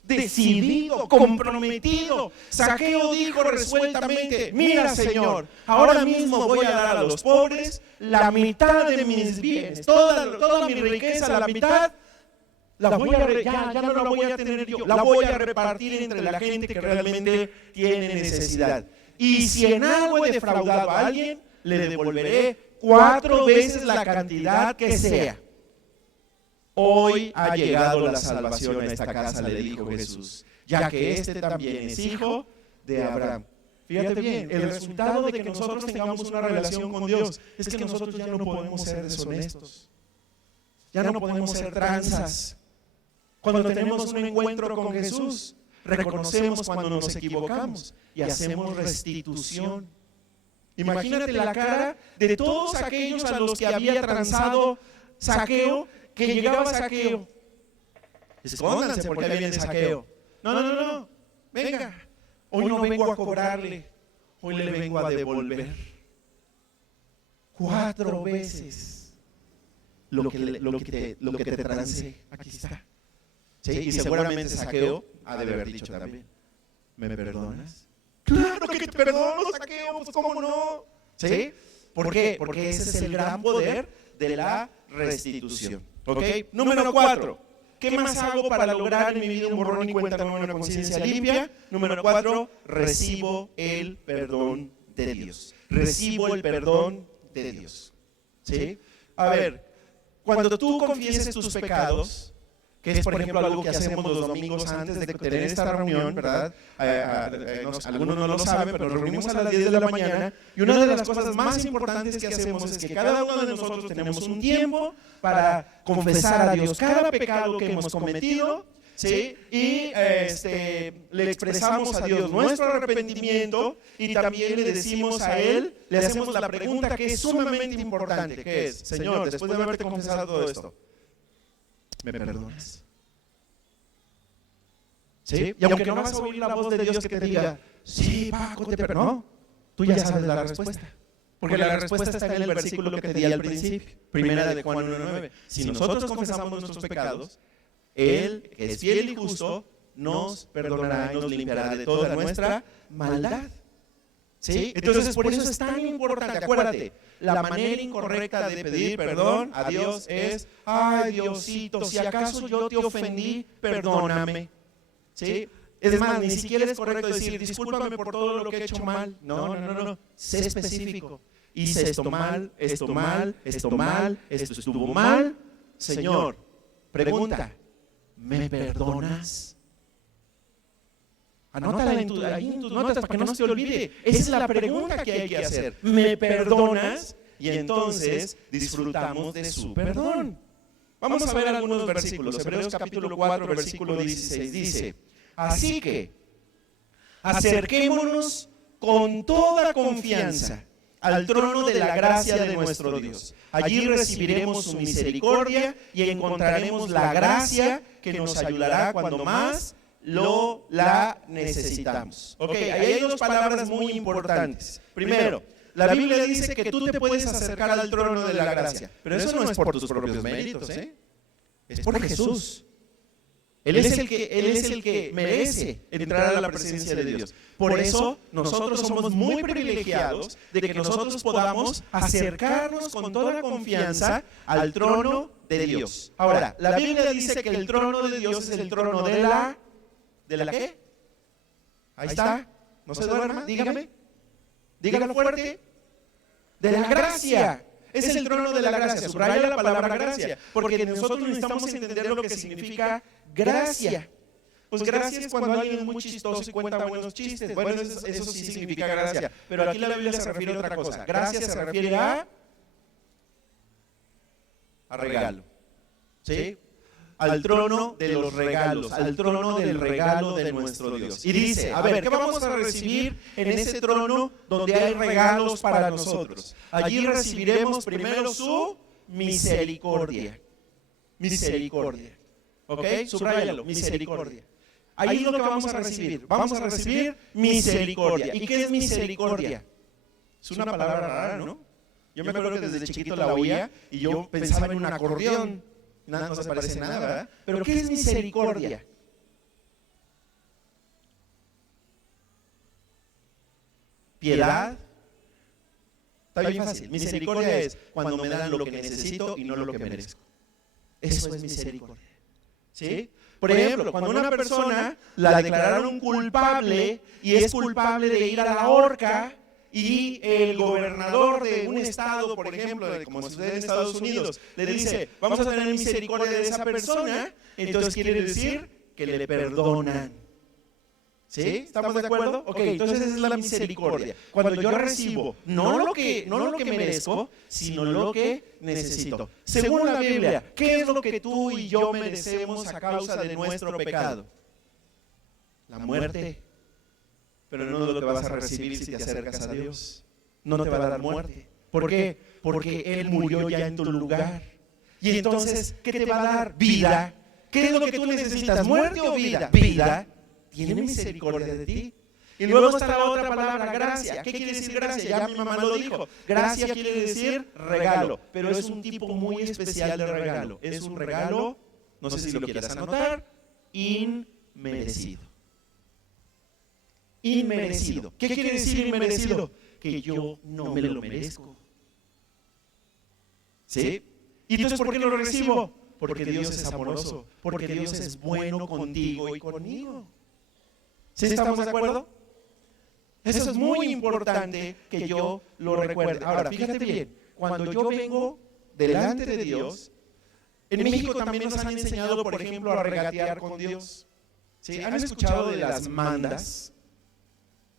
Decidido, comprometido. Zaqueo dijo resueltamente, mira Señor, ahora mismo voy a dar a los pobres la mitad de mis bienes, toda mi riqueza, la mitad, ya no la voy a tener yo, la voy a repartir entre la gente que realmente tiene necesidad. Y si en algo he defraudado a alguien, le devolveré 4 veces la cantidad que sea. Hoy ha llegado la salvación a esta casa, le dijo Jesús, ya que este también es hijo de Abraham. Fíjate bien, el resultado de que nosotros tengamos una relación con Dios es que nosotros ya no podemos ser deshonestos, ya no podemos ser tranzas. Cuando tenemos un encuentro con Jesús, reconocemos cuando nos equivocamos y hacemos restitución. Imagínate la cara de todos aquellos a los que había transado Zaqueo, que llegaba Zaqueo. Escóndanse porque ahí viene Zaqueo. No. Venga. Hoy no vengo a cobrarle. Hoy le vengo a devolver 4 veces lo que te trancé. Aquí está. ¿Sí? Y seguramente Zaqueo ha de haber dicho también, ¿me perdonas? Claro que te perdono, Zaqueo, pues cómo no. ¿Sí? ¿Por qué? Porque ese es el gran poder de la restitución. ¿Ok? Número 4. ¿Qué más hago para lograr en mi vida un borrón y cuenta nueva, una conciencia limpia? Número 4. Recibo el perdón de Dios. Recibo el perdón de Dios. ¿Sí? A ver, cuando tú confieses tus pecados, que es por ejemplo algo que hacemos los domingos antes de tener esta reunión, ¿verdad? Algunos no lo saben, pero nos reunimos a las 10 de la mañana y una de las cosas más importantes que hacemos es que cada uno de nosotros tenemos un tiempo para confesar a Dios cada pecado que hemos cometido, ¿sí? Y le expresamos a Dios nuestro arrepentimiento y también le decimos a Él, le hacemos la pregunta que es sumamente importante, que es, Señor, después de haberte confesado todo esto, ¿me perdonas? ¿Sí? Y aunque no vas a oír la voz de Dios que te diga, sí, Paco, te perdono, no, tú ya sabes la respuesta. Porque la respuesta está en el versículo que te di al principio, primera de Juan 1:9. Si nosotros confesamos nuestros pecados, Él, que es fiel y justo, nos perdonará y nos limpiará de toda nuestra maldad. ¿Sí? Entonces, por eso es tan importante, acuérdate, la manera incorrecta de pedir perdón a Dios es, ay Diosito, si acaso yo te ofendí, perdóname. ¿Sí? Es más, ni siquiera es correcto decir, discúlpame por todo lo que he hecho mal. No. Sé específico. Hice esto mal, esto estuvo mal. Señor, pregunta, ¿me perdonas? Anótala en tus notas para que no se te olvide. Esa es la pregunta que hay que hacer. ¿Me perdonas? Y entonces disfrutamos de su perdón. Vamos a ver algunos versículos. Hebreos capítulo 4, versículo 16 dice, así que acerquémonos con toda confianza al trono de la gracia de nuestro Dios. Allí recibiremos su misericordia y encontraremos la gracia que nos ayudará cuando más la necesitamos. Ok, ahí hay dos palabras muy importantes. Primero, la Biblia dice que tú te puedes acercar al trono de la gracia, pero eso no es por tus propios méritos, es por Jesús. Él es el que merece entrar a la presencia de Dios. Por eso nosotros somos muy privilegiados de que nosotros podamos acercarnos con toda confianza al trono de Dios. Ahora, la Biblia dice que el trono de Dios es el trono ¿de la qué? Ahí está. No se duerma, dígame. Dígalo fuerte. De la gracia. Es el trono de la gracia. Subraya la palabra gracia, porque nosotros necesitamos entender lo que significa gracia. Pues gracia es cuando alguien es muy chistoso y cuenta buenos chistes. Bueno, eso sí significa gracia. Pero aquí la Biblia se refiere a otra cosa. Gracia se refiere a regalo. ¿Sí? Al trono de los regalos, al trono del regalo de nuestro Dios. Y dice, a ver, ¿qué vamos a recibir en ese trono donde hay regalos para nosotros? Allí recibiremos primero su misericordia. Misericordia. ¿Ok? Subráyalo, misericordia. Ahí es lo que vamos a recibir. Vamos a recibir misericordia. ¿Y qué es misericordia? Es una palabra rara, ¿no? Yo me acuerdo que desde chiquito la oía y yo pensaba en un acordeón. Nada, no se parece nada, ¿verdad? Pero ¿qué es misericordia? Piedad. Está bien fácil. Misericordia es cuando me dan lo que necesito y no lo que merezco. Eso es misericordia. ¿Sí? Por ejemplo, cuando una persona la declararon culpable y es culpable de ir a la horca, y el gobernador de un estado, por ejemplo, como sucede en Estados Unidos, le dice, vamos a tener misericordia de esa persona, entonces quiere decir que le perdonan. ¿Sí? ¿Estamos de acuerdo? Ok, entonces esa es la misericordia. Cuando yo recibo no lo que merezco, sino lo que necesito. Según la Biblia, ¿qué es lo que tú y yo merecemos a causa de nuestro pecado? La muerte. Pero no lo que vas a recibir si te acercas a Dios. No te va a dar muerte. ¿Por qué? Porque Él murió ya en tu lugar. Y entonces, ¿qué te va a dar? Vida. ¿Qué es lo que tú necesitas? ¿Muerte o vida? Vida. Tiene misericordia de ti. Y luego está la otra palabra, gracia. ¿Qué quiere decir gracia? Ya mi mamá lo dijo. Gracia quiere decir regalo. Pero es un tipo muy especial de regalo. Es un regalo, no sé si lo quieras anotar, inmerecido. Inmerecido. ¿Qué quiere decir inmerecido? Que yo no me lo merezco. ¿Sí? ¿Y entonces por qué lo recibo? Porque Dios es amoroso, porque Dios es bueno contigo y conmigo. ¿Sí estamos de acuerdo? Eso es muy importante que yo lo recuerde. Ahora, fíjate bien, cuando yo vengo delante de Dios, en México también nos han enseñado, por ejemplo, a regatear con Dios. ¿Sí? ¿Han escuchado de las mandas?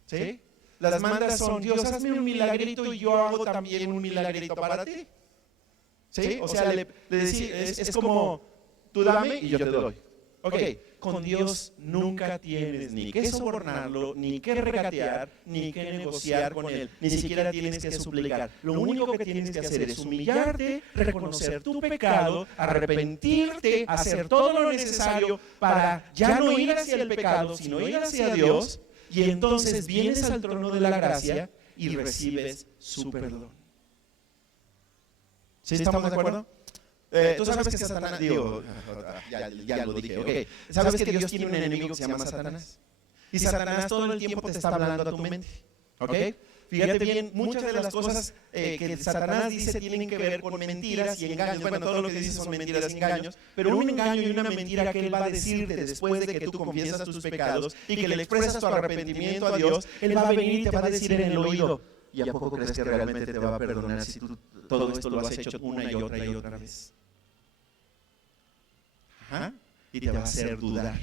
¿Sí? Las mandas son, Dios, hazme un milagrito y yo hago también un milagrito para ti. ¿Sí? O sea, es como, tú dame y yo te doy. Ok, con Dios nunca tienes ni que sobornarlo, ni que regatear, ni que negociar con Él, ni siquiera tienes que suplicar. Lo único que tienes que hacer es humillarte, reconocer tu pecado, arrepentirte, hacer todo lo necesario para ya no ir hacia el pecado, sino ir hacia Dios. Y entonces vienes al trono de la gracia y recibes su perdón. ¿Sí estamos de acuerdo? Tú sabes que Satanás, ya lo dije, okay. ¿Sabes que Dios tiene un enemigo que se llama Satanás? Y Satanás todo el tiempo te está hablando a tu mente. ¿Ok? Fíjate bien, muchas de las cosas que Satanás dice tienen que ver con mentiras y engaños. Bueno, todo lo que dice son mentiras y engaños, pero un engaño y una mentira que Él va a decirte después de que tú confiesas tus pecados y que le expresas tu arrepentimiento a Dios, Él va a venir y te va a decir en el oído, ¿y a poco crees que realmente te va a perdonar si tú todo esto lo has hecho una y otra vez? Ajá. Y te va a hacer dudar.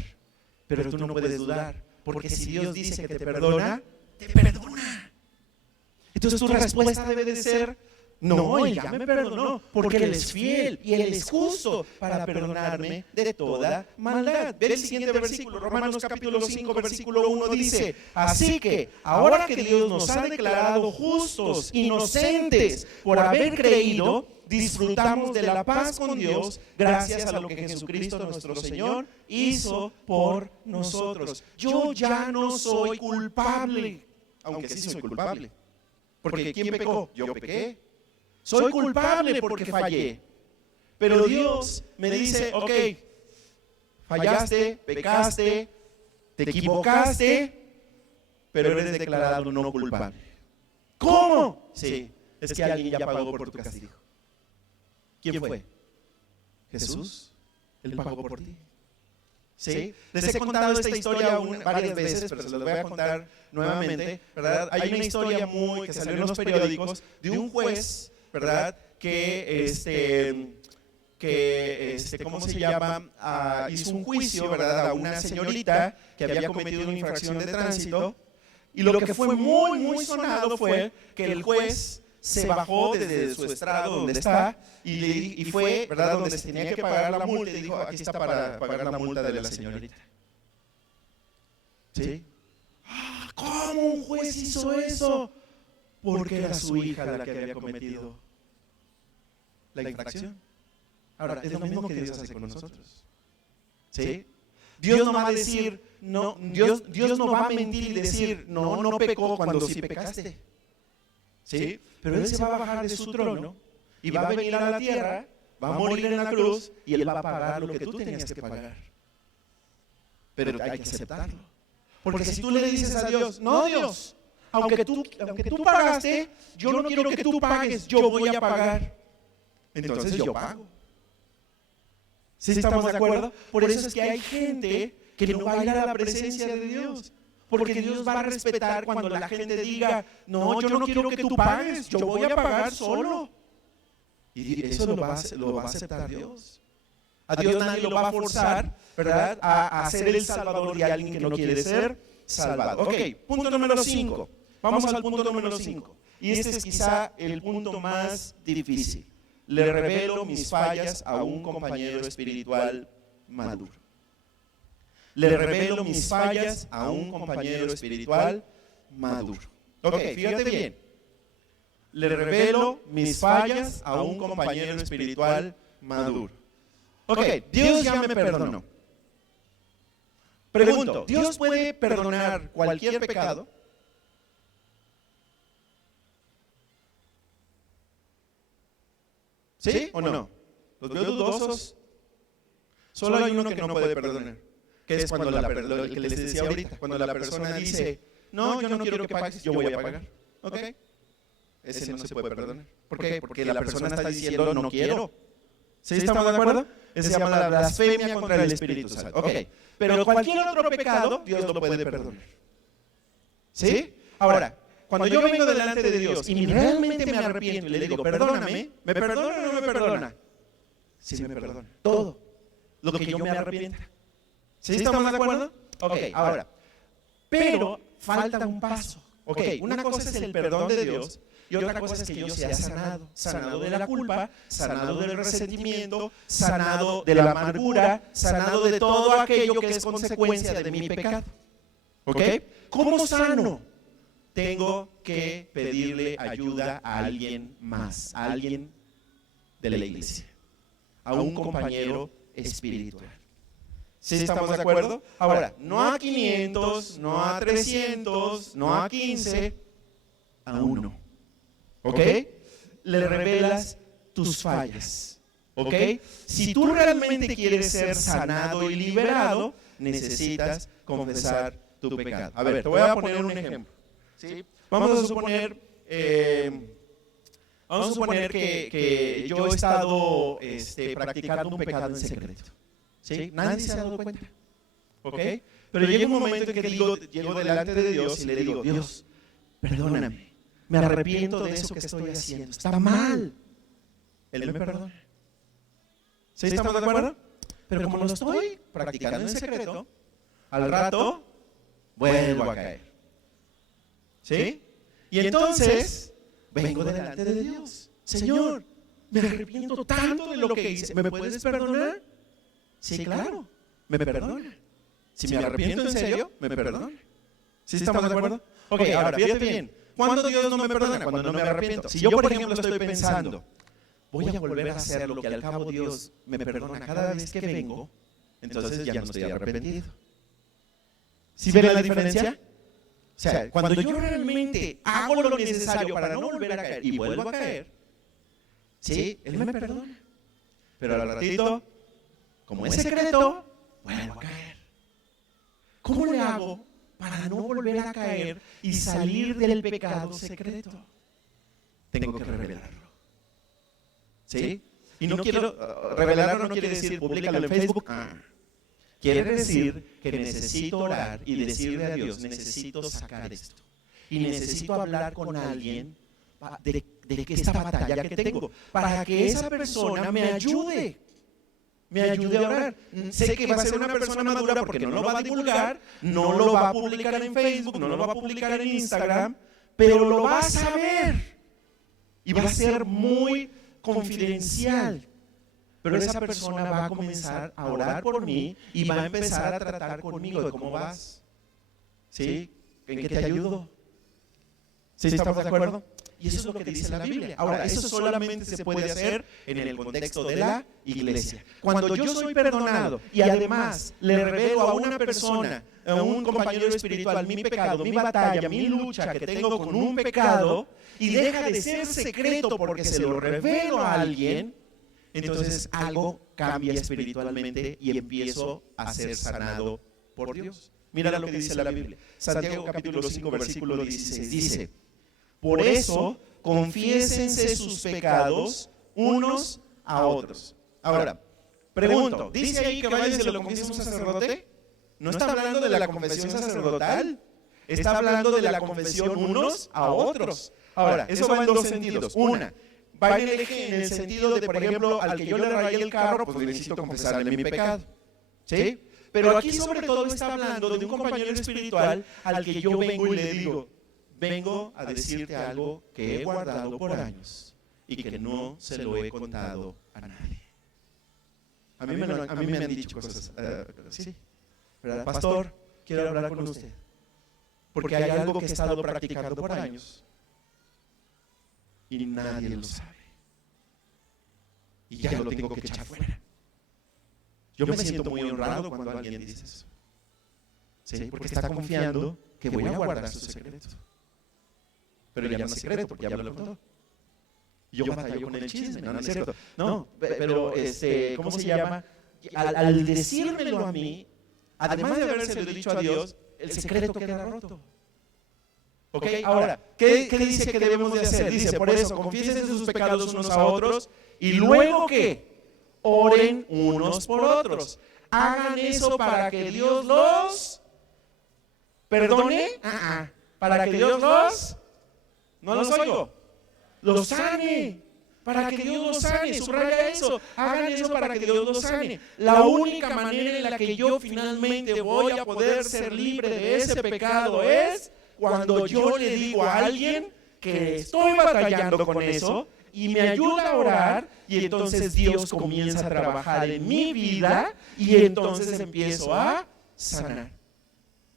Pero tú no puedes dudar, porque si Dios dice que te perdona, te perdona. Entonces tu respuesta debe de ser, no, Él ya me perdonó, porque Él es fiel y Él es justo para perdonarme de toda maldad. Ve el siguiente versículo, Romanos capítulo 5, versículo 1 dice, así que ahora que Dios nos ha declarado justos, inocentes, por haber creído, disfrutamos de la paz con Dios gracias a lo que Jesucristo nuestro Señor hizo por nosotros. Yo ya no soy culpable, aunque sí soy culpable. Porque ¿quién pecó? Yo pequé. Soy culpable porque fallé. Pero Dios me dice, ok, fallaste, pecaste, te equivocaste, pero eres declarado no culpable. ¿Cómo? Sí, es que alguien ya pagó por tu castigo. ¿Quién fue? Jesús. Él pagó por ti. ¿Sí? Les he contado esta historia varias veces, pero se las voy a contar nuevamente, ¿verdad? Hay una historia que salió en los periódicos de un juez, ¿verdad? Que ¿cómo se llama? Hizo un juicio, ¿verdad? A una señorita que había cometido una infracción de tránsito, y lo que fue muy sonado fue que el juez se bajó desde su estrado donde está y fue, ¿verdad?, donde se tenía que pagar la multa, y dijo, aquí está para pagar la multa de la señorita. ¿Sí? ¿Cómo un juez hizo eso? Porque era su hija la que había cometido la infracción. Ahora, es lo mismo que Dios hace con nosotros. ¿Sí? Dios no va a decir, no, Dios no va a mentir y decir, no pecó cuando sí pecaste. ¿Sí? Pero Él se va a bajar de su trono y va a venir a la tierra, va a morir en la cruz y Él va a pagar lo que tú tenías que pagar. Pero hay que aceptarlo. Porque si tú le dices a Dios, no, Dios, aunque tú pagaste, yo no quiero que tú pagues, yo voy a pagar. Entonces yo pago. ¿Sí estamos de acuerdo? Por eso es que hay gente que no va a ir a la presencia de Dios. Porque Dios va a respetar cuando la gente diga, no, yo no quiero que tú pagues, yo voy a pagar solo. Y eso lo va a aceptar Dios. A Dios nadie lo va a forzar, ¿verdad?, a ser el salvador de alguien que no quiere ser salvado. Ok, punto número 5. Vamos al punto número 5. Y este es quizá el punto más difícil. Le revelo mis fallas a un compañero espiritual maduro. Le revelo mis fallas a un compañero espiritual maduro. Ok, fíjate bien. Le revelo mis fallas a un compañero espiritual maduro. Ok, Dios ya me perdonó. Pregunto, ¿Dios puede perdonar cualquier pecado? ¿Sí o no? Los veo dudosos. Solo hay uno que no puede perdonar, que es cuando lo que les decía ahorita, cuando la persona dice, no, yo no quiero que pagues, yo voy a pagar. ¿Ok? Ese no se puede perdonar. ¿Por qué? Porque la persona está diciendo, no quiero. ¿Sí estamos de acuerdo? Ese se llama la blasfemia contra el Espíritu Santo. Ok, pero cualquier otro pecado, Dios lo puede perdonar. ¿Sí? Ahora, cuando yo vengo delante de Dios y realmente me arrepiento y le digo, perdóname, ¿me perdona o no me perdona? Sí, me perdona. Todo lo que yo me arrepienta. ¿Sí estamos de acuerdo? Ok, ahora, pero falta un paso. Ok, una cosa es el perdón de Dios y otra cosa es que yo sea sanado. Sanado de la culpa, sanado del resentimiento, sanado de la amargura, sanado de todo aquello que es consecuencia de mi pecado. ¿Ok? ¿Cómo sano? Tengo que pedirle ayuda a alguien más, a alguien de la iglesia, a un compañero espiritual. ¿Sí estamos de acuerdo? Ahora, no a 500, no a 300, no a 15, a uno. ¿Ok? Le revelas tus fallas. ¿Ok? Si tú realmente quieres ser sanado y liberado, necesitas confesar tu pecado. A ver, te voy a poner un ejemplo. ¿Sí? Vamos a suponer que yo he estado practicando un pecado en secreto. ¿Sí? Nadie se ha dado cuenta. ¿Ok? Pero llega un momento en que llego delante de Dios y le digo, Dios, perdóname, me arrepiento de eso que estoy haciendo, está mal. Él me perdona. ¿Sí estamos de acuerdo? Pero como lo estoy practicando en secreto, al rato vuelvo a caer. ¿Sí? Y entonces vengo delante de Dios. Señor, me arrepiento tanto de lo que hice. ¿Me puedes perdonar? Sí, claro, me perdona. Si me arrepiento en serio, me perdona. ¿Sí estamos de acuerdo? Ok, ahora fíjate bien. ¿Cuándo Dios no me perdona? Cuando no me arrepiento. Si yo, por ejemplo, estoy pensando, voy a volver a hacerlo, que al cabo Dios me perdona cada vez que vengo, entonces ya no estoy arrepentido. ¿Sí ven la diferencia? O sea, cuando yo realmente hago lo necesario para no volver a caer y vuelvo a caer, sí, Él me perdona. Pero al ratito, como es secreto, vuelvo a caer. ¿Cómo le hago para no volver a caer y salir del pecado secreto? Tengo que revelarlo. ¿Sí? Y no quiero, revelarlo no quiere decir públicalo en Facebook. Quiere decir que necesito orar y decirle a Dios, necesito sacar esto. Y necesito hablar con alguien de esta batalla que tengo, para que esa persona me ayude a orar. Sé que va a ser una persona madura porque no lo va a divulgar, no lo va a publicar en Facebook, no lo va a publicar en Instagram, pero lo va a saber y va a ser muy confidencial. Pero esa persona va a comenzar a orar por mí y va a empezar a tratar conmigo de cómo vas. ¿Sí? ¿En qué te ayudo? ¿Sí estamos de acuerdo? Y eso es lo que dice la Biblia. Ahora, eso solamente se puede hacer en el contexto de la iglesia. Cuando yo soy perdonado y además le revelo a una persona, a un compañero espiritual, mi pecado, mi batalla, mi lucha que tengo con un pecado, y deja de ser secreto porque se lo revelo a alguien, entonces algo cambia espiritualmente y empiezo a ser sanado por Dios. Mira lo que dice la Biblia. Santiago capítulo 5 versículo 16 dice: por eso confiésense sus pecados unos a otros. Ahora, pregunto, ¿dice ahí que vaya y se lo confiese a un sacerdote? No está hablando de la confesión sacerdotal, está hablando de la confesión unos a otros. Ahora, eso va en dos sentidos. Una, va en el sentido de, por ejemplo, al que yo le rayé el carro, pues necesito confesarle mi pecado. ¿Sí? Pero aquí sobre todo está hablando de un compañero espiritual al que yo vengo y le digo: vengo a decirte algo que he guardado por años y que no se lo he contado a nadie. A mí me han dicho cosas, sí, ¿verdad? Pastor, quiero hablar con usted, porque hay algo que he estado practicando por años y nadie lo sabe. Y ya lo tengo que echar fuera. Yo me siento muy honrado cuando alguien dice eso. ¿Sí? Porque está confiando que voy a guardar su secreto. Pero ya no es secreto, porque ya me lo contó. Y yo batallo con el chisme, no es cierto. No, pero ¿cómo se llama? Al decírmelo a mí, además de habérselo dicho a Dios, el secreto queda roto. ¿Ok? Ahora, ¿qué dice que debemos de hacer? Dice, por eso, confiesen sus pecados unos a otros y luego que oren unos por otros. Hagan eso para que Dios los perdone. Para que Dios los... No los oigo. Los sane. Para que Dios los sane. Subraya eso. Hagan eso para que Dios los sane. La única manera en la que yo finalmente voy a poder ser libre de ese pecado es cuando yo le digo a alguien que estoy batallando con eso y me ayuda a orar, y entonces Dios comienza a trabajar en mi vida y entonces empiezo a sanar.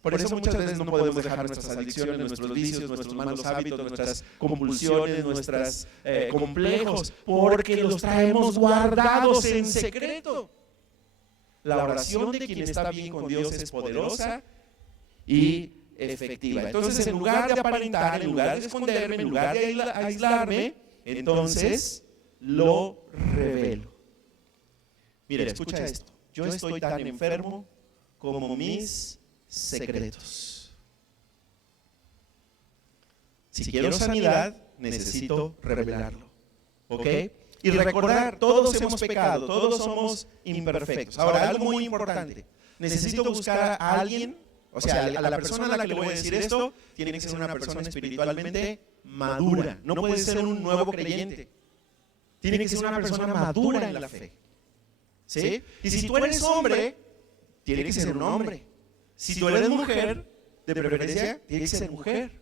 Por eso muchas veces no podemos dejar nuestras adicciones, nuestros vicios, nuestros malos hábitos, nuestras compulsiones, nuestros complejos, porque los traemos guardados en secreto. La oración de quien está bien con Dios es poderosa y efectiva. Entonces, en lugar de aparentar, en lugar de esconderme, en lugar de aislarme, entonces lo revelo. Mira, escucha esto. Yo estoy tan enfermo como mis secretos. Si quiero sanidad, necesito revelarlo. ¿Ok? Y recordar, todos hemos pecado, todos somos imperfectos. Ahora, algo muy importante. Necesito buscar a alguien, o sea, a la persona a la que le voy a decir esto, tiene que ser una persona espiritualmente madura. No puede ser un nuevo creyente. Tiene que ser una persona madura en la fe. ¿Sí? Y si tú eres hombre, tiene que ser un hombre. Si tú eres mujer, de preferencia, tiene que ser mujer.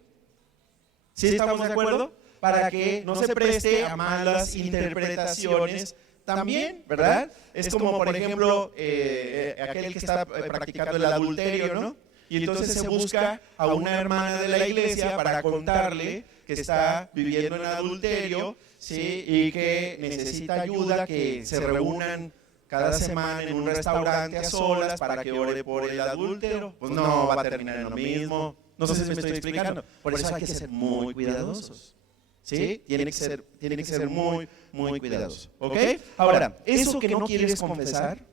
¿Sí estamos de acuerdo? Para que no se preste a malas interpretaciones también, ¿verdad? Es como, por ejemplo, aquel que está practicando el adulterio, ¿no? Y entonces se busca a una hermana de la iglesia para contarle que está viviendo en adulterio, ¿sí? Y que necesita ayuda, que se reúnan cada semana en un restaurante a solas para que ore por el adúltero. Pues no va a terminar en lo mismo. No sé si me estoy explicando. Por eso hay que ser muy cuidadosos. ¿Sí? Tiene que ser muy, muy cuidadosos. ¿Ok? Ahora, eso que no quieres confesar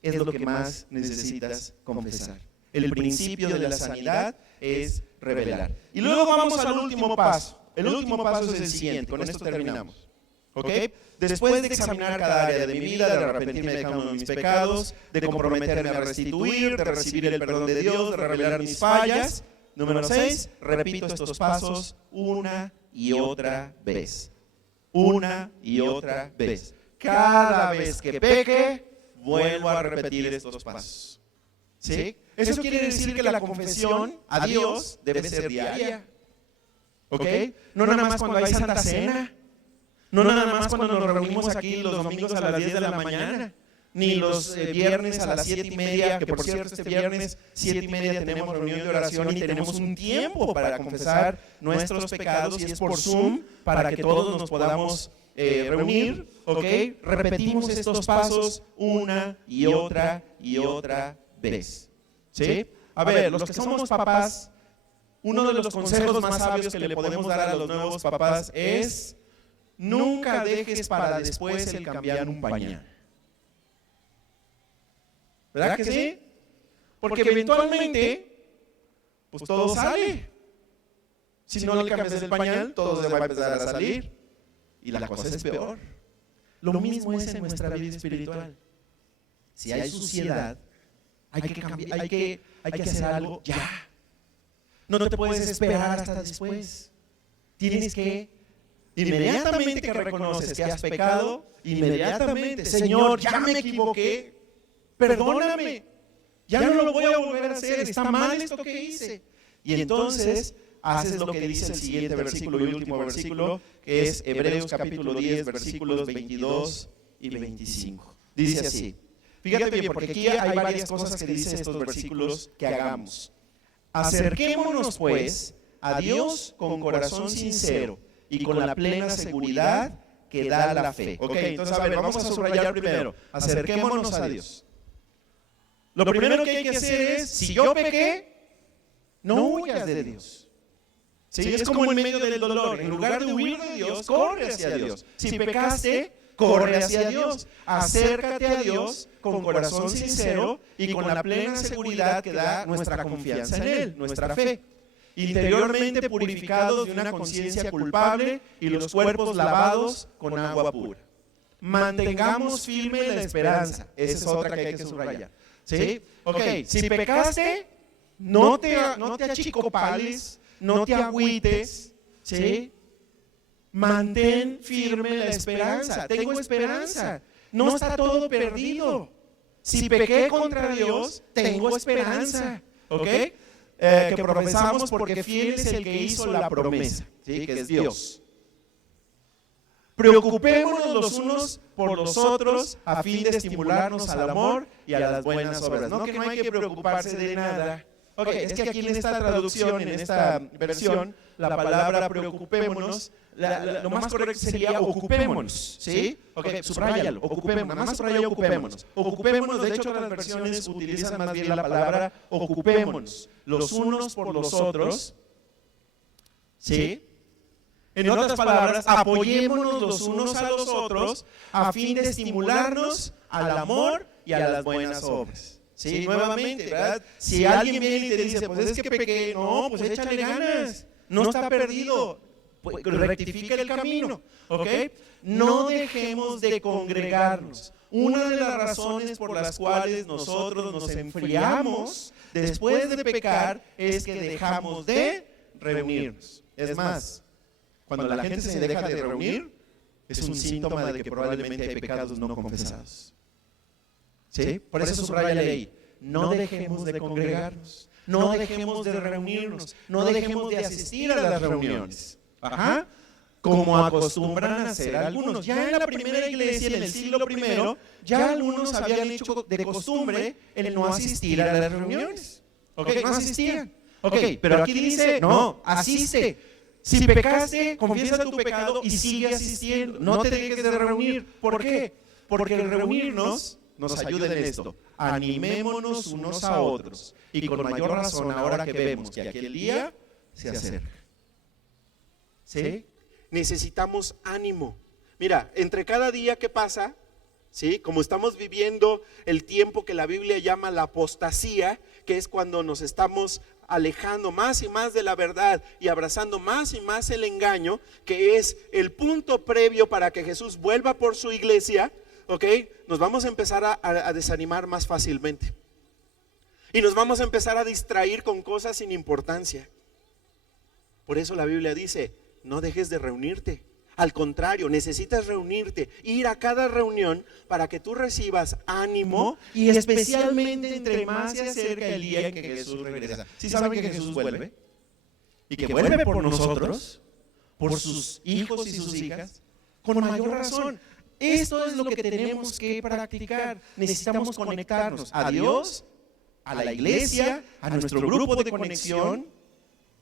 es lo que más necesitas confesar. El principio de la sanidad es revelar. Y luego vamos al último paso. El último paso es el siguiente. Con esto terminamos. ¿Ok? Después de examinar cada área de mi vida, de arrepentirme de cada uno de mis pecados, de comprometerme a restituir, de recibir el perdón de Dios, de revelar mis fallas. Número 6, repito estos pasos una y otra vez. Una y otra vez. Cada vez que peque, vuelvo a repetir estos pasos. ¿Sí? Eso quiere decir que la confesión a Dios debe ser diaria. ¿Ok? No nada más cuando hay Santa Cena. No nada más cuando nos reunimos aquí los domingos a las 10 de la mañana. Ni los viernes a las 7:30, que por cierto este viernes 7:30 tenemos reunión de oración y tenemos un tiempo para confesar nuestros pecados y es por Zoom para que todos nos podamos reunir, ¿ok? Repetimos estos pasos una y otra vez, ¿sí? A ver, los que somos papás, uno de los consejos más sabios que le podemos dar a los nuevos papás es: nunca dejes para después el cambiar un pañal. ¿Verdad que sí? Porque eventualmente, pues todo sale. Si no le cambias el pañal, todo se va a empezar a salir. Y la cosa es peor. Lo mismo es en nuestra vida espiritual. Si hay suciedad, hay que cambiar, hay que hacer algo ya. No te puedes esperar hasta después. Tienes que, inmediatamente que reconoces que has pecado, inmediatamente, Señor, ya me equivoqué. Perdóname, ya no lo voy a volver a hacer, está mal esto que hice. Y entonces haces lo que dice el siguiente versículo y último versículo, que es Hebreos capítulo 10, versículos 22 y 25. Dice así, fíjate bien, porque aquí hay varias cosas que dicen estos versículos que hagamos. Acerquémonos pues a Dios con corazón sincero y con la plena seguridad que da la fe. Ok, entonces a ver, vamos a subrayar primero, acerquémonos a Dios. Lo primero que hay que hacer es, si yo pequé, no huyas de Dios. ¿Sí? Es como en medio del dolor. En lugar de huir de Dios, corre hacia Dios. Si pecaste, corre hacia Dios. Acércate a Dios con corazón sincero y con la plena seguridad que da nuestra confianza en Él, nuestra fe. Interiormente purificados de una conciencia culpable y los cuerpos lavados con agua pura. Mantengamos firme la esperanza. Esa es otra que hay que subrayar. ¿Sí? Ok, si pecaste, no te achicopales, no te agüites, ¿sí? Mantén firme la esperanza. Tengo esperanza. No está todo perdido. Si pequé contra Dios, tengo esperanza. ¿Ok? Que profesamos porque fiel es el que hizo la promesa, ¿sí? Que es Dios. Preocupémonos los unos por los otros a fin de estimularnos al amor y a las buenas obras. No que no hay que preocuparse de nada. Ok, es que aquí en esta traducción, en esta versión, la palabra preocupémonos, lo más correcto sería ocupémonos, ¿sí? Ok, subráyalo, ocupémonos, nada más subraya ocupémonos. Ocupémonos, de hecho las versiones utilizan más bien la palabra ocupémonos, los unos por los otros, ¿sí? En otras palabras, apoyémonos los unos a los otros a fin de estimularnos al amor y a las buenas obras. Sí, nuevamente, ¿verdad? Si alguien viene y te dice, pues es que pequé, no, pues échale ganas, no está perdido, pues rectifica el camino, ¿ok? No dejemos de congregarnos. Una de las razones por las cuales nosotros nos enfriamos después de pecar es que dejamos de reunirnos. Es más, cuando la gente se deja de reunir, es un síntoma de que probablemente hay pecados no confesados. ¿Sí? Por eso subraya ahí. No dejemos de congregarnos, no dejemos de reunirnos, no dejemos de asistir a las reuniones. Ajá. Como acostumbran a hacer algunos. Ya en la primera iglesia, en el siglo I, ya algunos habían hecho de costumbre el no asistir a las reuniones. ¿Ok? No asistían. Ok, pero aquí dice, no, asiste. Si pecaste, confiesa tu pecado y sigue asistiendo. No te dejes de reunir. ¿Por qué? Porque el reunirnos nos ayuda en esto. Animémonos unos a otros. Y con mayor razón ahora que vemos que aquel día se acerca. ¿Sí? Necesitamos ánimo. Mira, entre cada día que pasa, ¿sí? Como estamos viviendo el tiempo que la Biblia llama la apostasía, que es cuando nos estamos alejando más y más de la verdad y abrazando más y más el engaño, que es el punto previo para que Jesús vuelva por su iglesia, ¿ok? Nos vamos a empezar a desanimar más fácilmente. Y nos vamos a empezar a distraer con cosas sin importancia. Por eso la Biblia dice, no dejes de reunirte. Al contrario, necesitas reunirte, ir a cada reunión para que tú recibas ánimo, y especialmente entre más se acerca el día en que Jesús regresa. ¿Sí saben que Jesús vuelve? Y que vuelve por nosotros, por sus hijos y sus hijas, con mayor razón. Esto es lo que tenemos que practicar. Necesitamos conectarnos a Dios, a la iglesia, a nuestro grupo de conexión,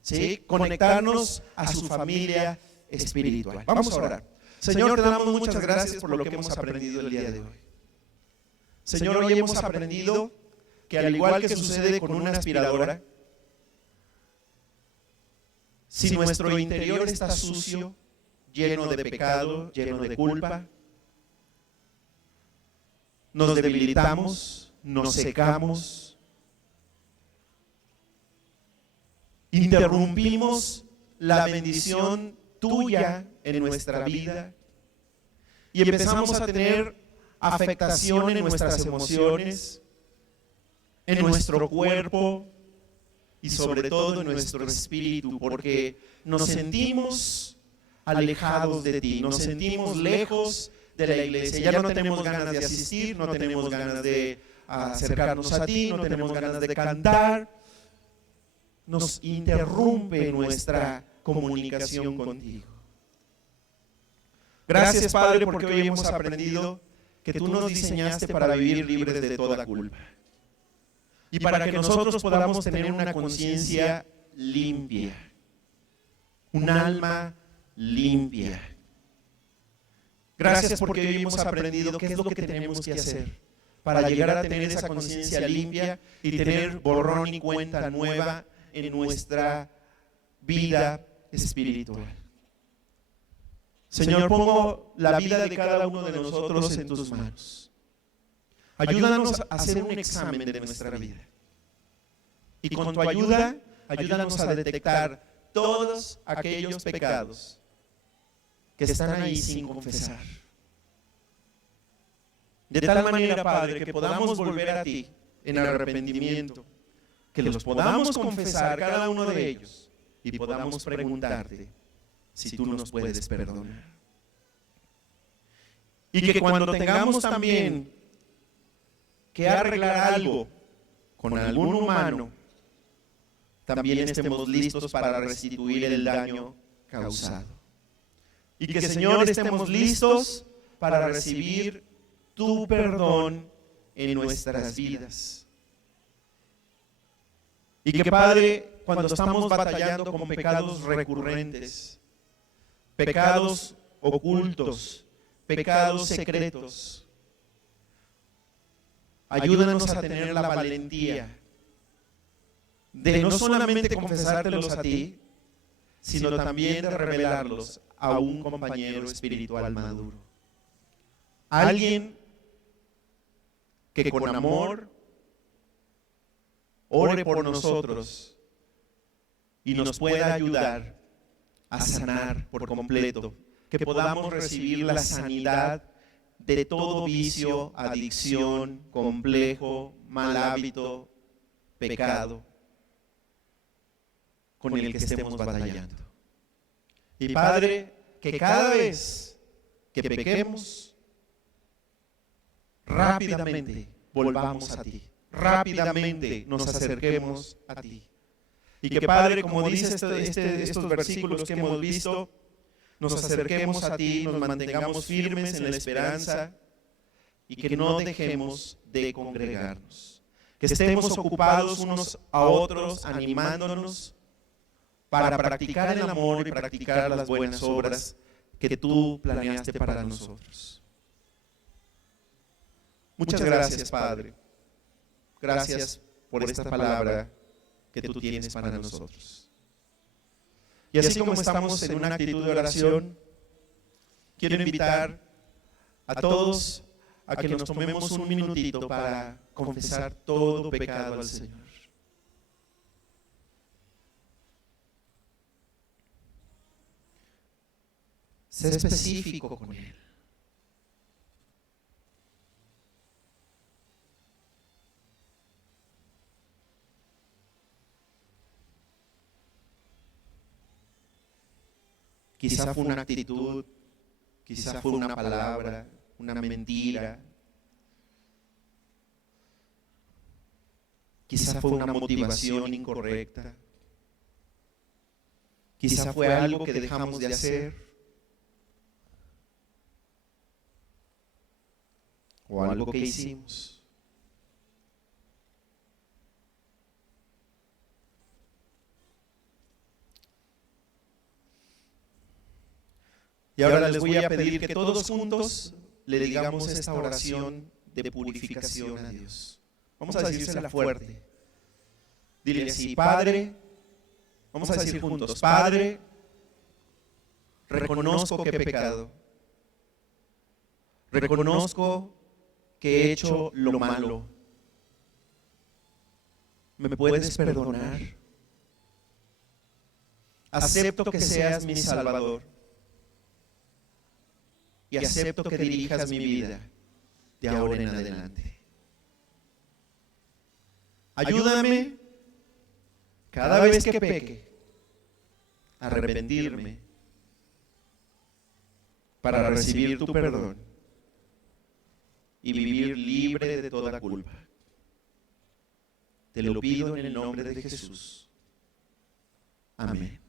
¿sí? Conectarnos a su familia espiritual. Vamos a orar. Señor, te damos muchas gracias por lo que hemos aprendido el día de hoy. Señor, hoy hemos aprendido que al igual que sucede con una aspiradora, si nuestro interior está sucio, lleno de pecado, lleno de culpa, nos debilitamos, nos secamos, interrumpimos la bendición tuya en nuestra vida y empezamos a tener afectación en nuestras emociones, en nuestro cuerpo y sobre todo en nuestro espíritu, porque nos sentimos alejados de ti, nos sentimos lejos de la iglesia, ya no tenemos ganas de asistir, no tenemos ganas de acercarnos a ti, no tenemos ganas de cantar, nos interrumpe nuestra comunicación contigo. Gracias, Padre, porque hoy hemos aprendido que tú nos diseñaste para vivir libres de toda culpa y para que nosotros podamos tener una conciencia limpia, un alma limpia. Gracias porque hoy hemos aprendido qué es lo que tenemos que hacer para llegar a tener esa conciencia limpia y tener borrón y cuenta nueva en nuestra vida espiritual. Señor, pongo la vida de cada uno de nosotros en tus manos. Ayúdanos a hacer un examen de nuestra vida. Y con tu ayuda, ayúdanos a detectar todos aquellos pecados que están ahí sin confesar. De tal manera, Padre, que podamos volver a ti en arrepentimiento, que los podamos confesar cada uno de ellos y podamos preguntarte si tú nos puedes perdonar. Y que cuando tengamos también que arreglar algo con algún humano, también estemos listos para restituir el daño causado. Y que, Señor, estemos listos para recibir tu perdón en nuestras vidas. Y que, Padre, cuando estamos batallando con pecados recurrentes, pecados ocultos, pecados secretos, ayúdanos a tener la valentía de no solamente confesártelos a ti, sino también de revelarlos a un compañero espiritual maduro. Alguien que con amor ore por nosotros y nos pueda ayudar a sanar por completo, que podamos recibir la sanidad de todo vicio, adicción, complejo, mal hábito, pecado con el que estemos batallando. Y Padre, que cada vez que pequemos, rápidamente volvamos a ti, rápidamente nos acerquemos a ti. Y que, Padre, como dice estos versículos que hemos visto, nos acerquemos a ti, nos mantengamos firmes en la esperanza y que no dejemos de congregarnos. Que estemos ocupados unos a otros, animándonos, para practicar el amor y practicar las buenas obras que tú planeaste para nosotros. Muchas gracias, Padre. Gracias por esta palabra que tú tienes para nosotros. Y así como estamos en una actitud de oración, quiero invitar a todos a que nos tomemos un minutito para confesar todo pecado al Señor. Sé específico con Él. Quizá fue una actitud, quizá fue una palabra, una mentira. Quizá fue una motivación incorrecta. Quizá fue algo que dejamos de hacer. O algo que hicimos. Y ahora les voy a pedir que todos juntos le digamos esta oración de purificación a Dios. Vamos a decírsela fuerte. Dile así: Padre, vamos a decir juntos: Padre, reconozco que he pecado. Reconozco que he hecho lo malo. ¿Me puedes perdonar? Acepto que seas mi Salvador. Y acepto que dirijas mi vida de ahora en adelante. Ayúdame cada vez que peque a arrepentirme para recibir tu perdón y vivir libre de toda culpa. Te lo pido en el nombre de Jesús. Amén.